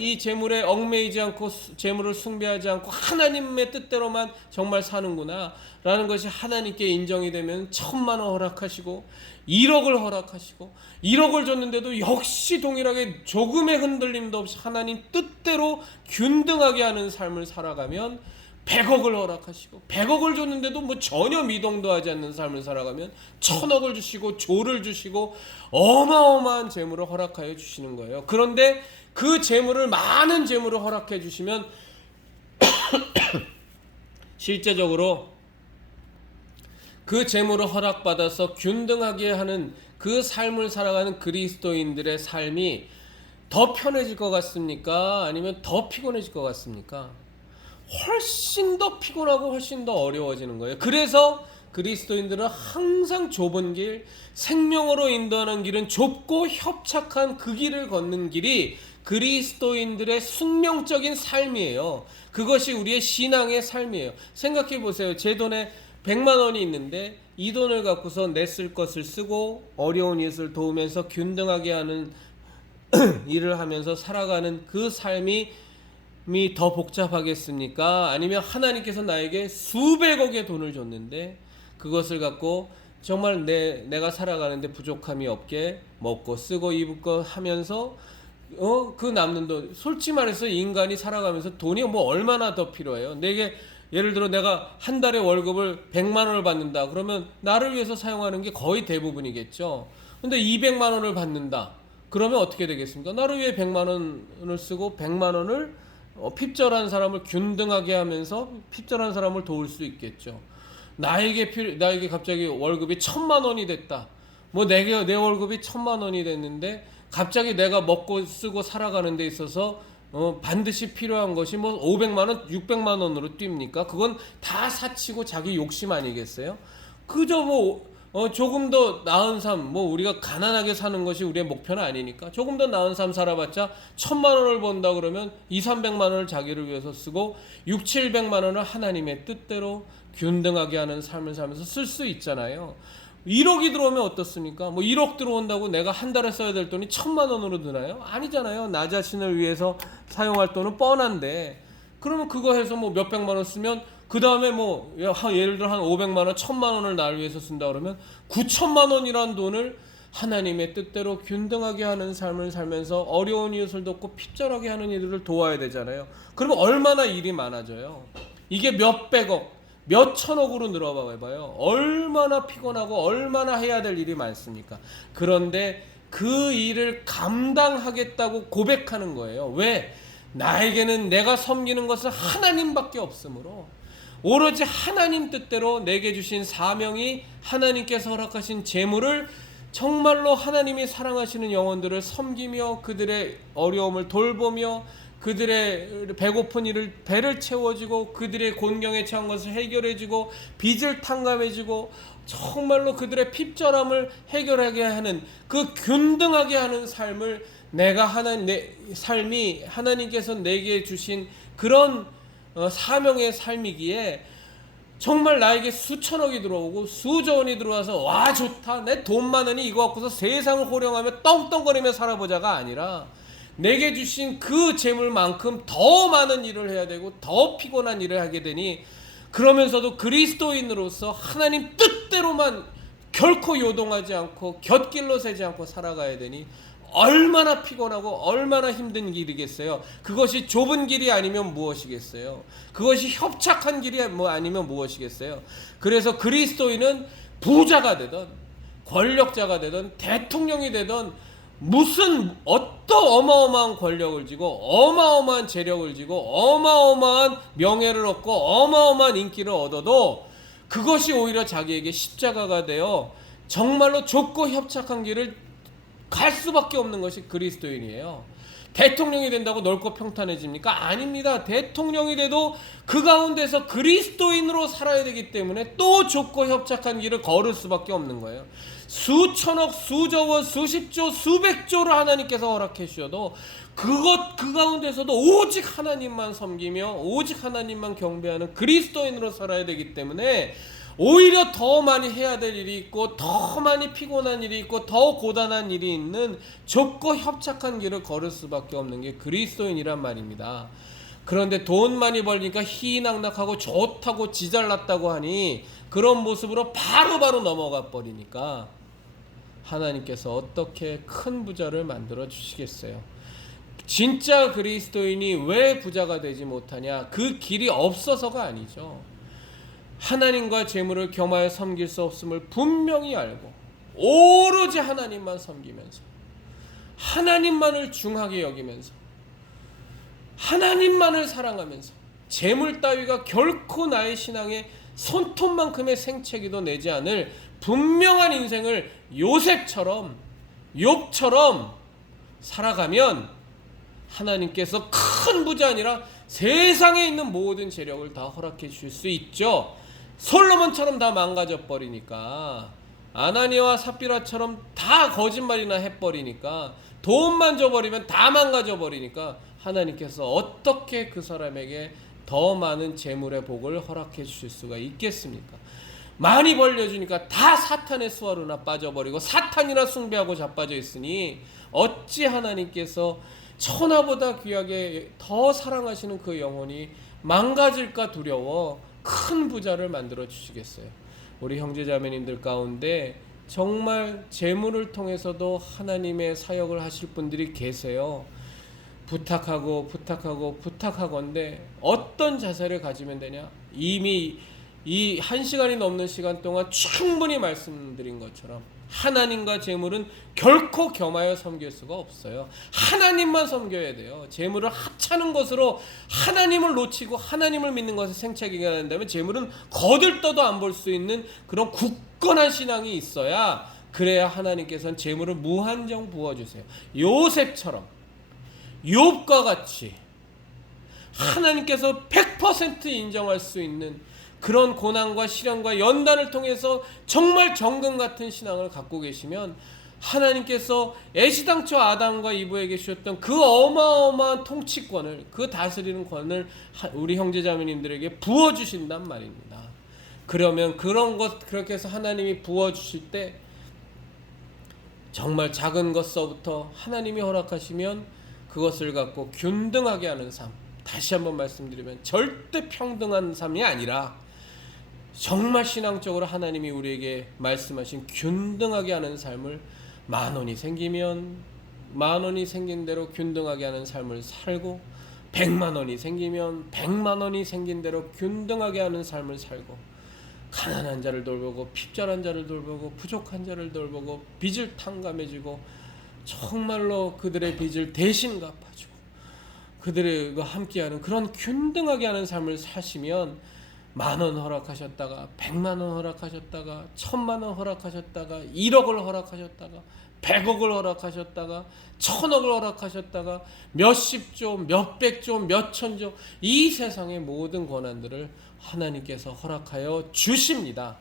이 재물에 얽매이지 않고 재물을 숭배하지 않고 하나님의 뜻대로만 정말 사는구나 라는 것이 하나님께 인정이 되면 1000만 원 허락하시고 1억을 허락하시고, 1억을 줬는데도 역시 동일하게 조금의 흔들림도 없이 하나님 뜻대로 균등하게 하는 삶을 살아가면 100억을 허락하시고, 100억을 줬는데도 뭐 전혀 미동도 하지 않는 삶을 살아가면 1000억을 주시고 조를 주시고 어마어마한 재물을 허락하여 주시는 거예요. 그런데 그 재물을, 많은 재물을 허락해 주시면 실제적으로 그 재물을 허락받아서 균등하게 하는 그 삶을 살아가는 그리스도인들의 삶이 더 편해질 것 같습니까? 아니면 더 피곤해질 것 같습니까? 훨씬 더 피곤하고 훨씬 더 어려워지는 거예요. 그래서 그리스도인들은 항상 좁은 길, 생명으로 인도하는 길은 좁고 협착한 그 길을 걷는 길이 그리스도인들의 숙명적인 삶이에요. 그것이 우리의 신앙의 삶이에요. 생각해 보세요. 제 돈에 100만 원이 있는데 이 돈을 갖고서 내 쓸 것을 쓰고 어려운 이웃을 도우면서 균등하게 하는 일을 하면서 살아가는 그 삶이 더 복잡하겠습니까? 아니면 하나님께서 나에게 수백억의 돈을 줬는데 그것을 갖고 정말 내가 살아가는데 부족함이 없게 먹고 쓰고 입을 거 하면서 그 남는 돈, 솔직히 말해서 인간이 살아가면서 돈이 뭐 얼마나 더 필요해요? 내게 예를 들어 내가 한 달에 월급을 100만 원을 받는다 그러면 나를 위해서 사용하는 게 거의 대부분이겠죠. 근데 200만 원을 받는다 그러면 어떻게 되겠습니까? 나를 위해 100만 원을 쓰고 100만 원을 핍절한 사람을 균등하게 하면서 핍절한 사람을 도울 수 있겠죠. 나에게 갑자기 월급이 1000만 원이 됐다. 뭐 내 월급이 1000만 원이 됐는데 갑자기 내가 먹고 쓰고 살아가는 데 있어서 반드시 필요한 것이 뭐 500만 원, 600만 원으로 뜁니까? 그건 다 사치고 자기 욕심 아니겠어요? 그저 조금 더 나은 삶, 우리가 가난하게 사는 것이 우리의 목표는 아니니까 조금 더 나은 삶 살아봤자 1000만 원을 번다 그러면 200~300만 원을 자기를 위해서 쓰고 600~700만 원을 하나님의 뜻대로 균등하게 하는 삶을 살면서 쓸 수 있잖아요. 1억이 들어오면 어떻습니까? 1억 들어온다고 내가 한 달에 써야 될 돈이 1000만 원으로 드나요? 아니잖아요. 나 자신을 위해서 사용할 돈은 뻔한데, 그러면 그거 해서 몇백만 원 쓰면 그 다음에 예를 들어 한 500만 원, 1000만 원을 나를 위해서 쓴다 그러면 9천만 원이란 돈을 하나님의 뜻대로 균등하게 하는 삶을 살면서 어려운 이웃을 돕고 핍절하게 하는 이들을 도와야 되잖아요. 그러면 얼마나 일이 많아져요. 이게 몇백억, 몇천억으로 늘어봐요. 얼마나 피곤하고 얼마나 해야 될 일이 많습니까? 그런데 그 일을 감당하겠다고 고백하는 거예요. 왜? 나에게는 내가 섬기는 것은 하나님밖에 없으므로, 오로지 하나님 뜻대로 내게 주신 사명이 하나님께서 허락하신 재물을 정말로 하나님이 사랑하시는 영혼들을 섬기며 그들의 어려움을 돌보며 그들의 배고픈 이를 배를 채워주고 그들의 곤경에 처한 것을 해결해주고 빚을 탕감해주고 정말로 그들의 핍절함을 해결하게 하는 그 균등하게 하는 삶을 내가 내 삶이 하나님께서 내게 주신 그런 사명의 삶이기에 정말 나에게 수천억이 들어오고 수조원이 들어와서 와 좋다 내 돈 많으니 이거 갖고서 세상을 호령하며 떵떵거리며 살아보자가 아니라 내게 주신 그 재물만큼 더 많은 일을 해야 되고 더 피곤한 일을 하게 되니, 그러면서도 그리스도인으로서 하나님 뜻대로만 결코 요동하지 않고 곁길로 새지 않고 살아가야 되니 얼마나 피곤하고 얼마나 힘든 길이겠어요. 그것이 좁은 길이 아니면 무엇이겠어요. 그것이 협착한 길이 아니면 무엇이겠어요. 그래서 그리스도인은 부자가 되든 권력자가 되든 대통령이 되든 무슨 어떤 어마어마한 권력을 쥐고 어마어마한 재력을 쥐고 어마어마한 명예를 얻고 어마어마한 인기를 얻어도 그것이 오히려 자기에게 십자가가 되어 정말로 좁고 협착한 길을 갈 수밖에 없는 것이 그리스도인이에요. 대통령이 된다고 넓고 평탄해집니까? 아닙니다. 대통령이 돼도 그 가운데서 그리스도인으로 살아야 되기 때문에 또 좁고 협착한 길을 걸을 수밖에 없는 거예요. 수천억, 수조원, 수십조, 수백조를 하나님께서 허락해 주셔도 그 가운데서도 오직 하나님만 섬기며 오직 하나님만 경배하는 그리스도인으로 살아야 되기 때문에 오히려 더 많이 해야 될 일이 있고 더 많이 피곤한 일이 있고 더 고단한 일이 있는 좁고 협착한 길을 걸을 수밖에 없는 게 그리스도인이란 말입니다. 그런데 돈 많이 벌니까 희희낙낙하고 좋다고 지잘났다고 하니 그런 모습으로 바로바로 넘어가 버리니까 하나님께서 어떻게 큰 부자를 만들어 주시겠어요? 진짜 그리스도인이 왜 부자가 되지 못하냐? 그 길이 없어서가 아니죠. 하나님과 재물을 겸하여 섬길 수 없음을 분명히 알고 오로지 하나님만 섬기면서 하나님만을 중하게 여기면서 하나님만을 사랑하면서 재물 따위가 결코 나의 신앙에 손톱만큼의 생채기도 내지 않을 분명한 인생을 요셉처럼 욥처럼 살아가면 하나님께서 큰 부자 아니라 세상에 있는 모든 재력을 다 허락해 주실 수 있죠. 솔로몬처럼 다 망가져 버리니까 아나니아와 삽비라처럼 다 거짓말이나 해버리니까 돈만 줘버리면 다 망가져 버리니까 하나님께서 어떻게 그 사람에게 더 많은 재물의 복을 허락해 주실 수가 있겠습니까? 많이 벌려주니까 다 사탄의 수하로나 빠져버리고 사탄이나 숭배하고 자빠져 있으니 어찌 하나님께서 천하보다 귀하게 더 사랑하시는 그 영혼이 망가질까 두려워 큰 부자를 만들어 주시겠어요? 우리 형제자매님들 가운데 정말 재물을 통해서도 하나님의 사역을 하실 분들이 계세요. 부탁하건대 어떤 자세를 가지면 되냐? 이미 이 1시간이 넘는 시간 동안 충분히 말씀드린 것처럼 하나님과 재물은 결코 겸하여 섬길 수가 없어요. 하나님만 섬겨야 돼요. 재물을 하찮은 것으로 하나님을 놓치고 하나님을 믿는 것에 생채기가 된다면 재물은 거들떠도 안 볼 수 있는 그런 굳건한 신앙이 있어야 그래야 하나님께서는 재물을 무한정 부어주세요. 요셉처럼 욥과 같이 하나님께서 100% 인정할 수 있는 그런 고난과 시련과 연단을 통해서 정말 정금 같은 신앙을 갖고 계시면 하나님께서 애시당초 아담과 이브에게 주셨던 그 어마어마한 통치권을, 그 다스리는 권을 우리 형제자매님들에게 부어주신단 말입니다. 그러면 그렇게 해서 하나님이 부어주실 때 정말 작은 것서부터 하나님이 허락하시면 그것을 갖고 균등하게 하는 삶, 다시 한번 말씀드리면 절대 평등한 삶이 아니라 정말 신앙적으로 하나님이 우리에게 말씀하신 균등하게 하는 삶을 10,000원이 생기면 10,000원이 생긴 대로 균등하게 하는 삶을 살고 100,000원이 생기면 100,000원이 생긴 대로 균등하게 하는 삶을 살고 가난한 자를 돌보고 핍절한 자를 돌보고 부족한 자를 돌보고 빚을 탕감해주고 정말로 그들의 빚을 대신 갚아주고 그들과 함께하는 그런 균등하게 하는 삶을 사시면 10,000원 허락하셨다가 100,000원 허락하셨다가 1,000,000원 허락하셨다가 1억을 허락하셨다가 100억을 허락하셨다가 1,000억을 허락하셨다가 몇십조, 몇백조, 몇천조 이 세상의 모든 권한들을 하나님께서 허락하여 주십니다.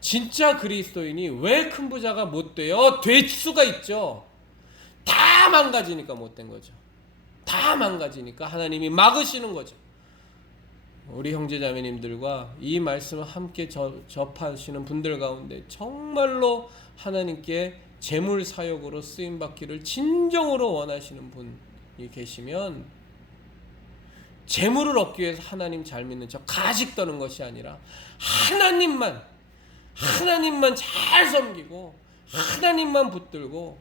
진짜 그리스도인이 왜 큰 부자가 못 돼요? 될 수가 있죠. 다 망가지니까 못 된 거죠. 다 망가지니까 하나님이 막으시는 거죠. 우리 형제자매님들과 이 말씀을 함께 접하시는 분들 가운데 정말로 하나님께 재물 사역으로 쓰임받기를 진정으로 원하시는 분이 계시면 재물을 얻기 위해서 하나님 잘 믿는 척 가식 떠는 것이 아니라 하나님만 잘 섬기고 하나님만 붙들고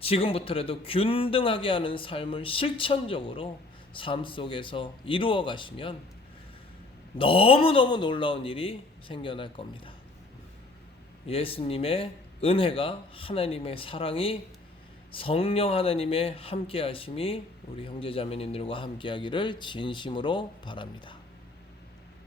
지금부터라도 균등하게 하는 삶을 실천적으로 삶 속에서 이루어 가시면 너무너무 놀라운 일이 생겨날 겁니다. 예수님의 은혜가 하나님의 사랑이 성령 하나님의 함께하심이 우리 형제자매님들과 함께하기를 진심으로 바랍니다.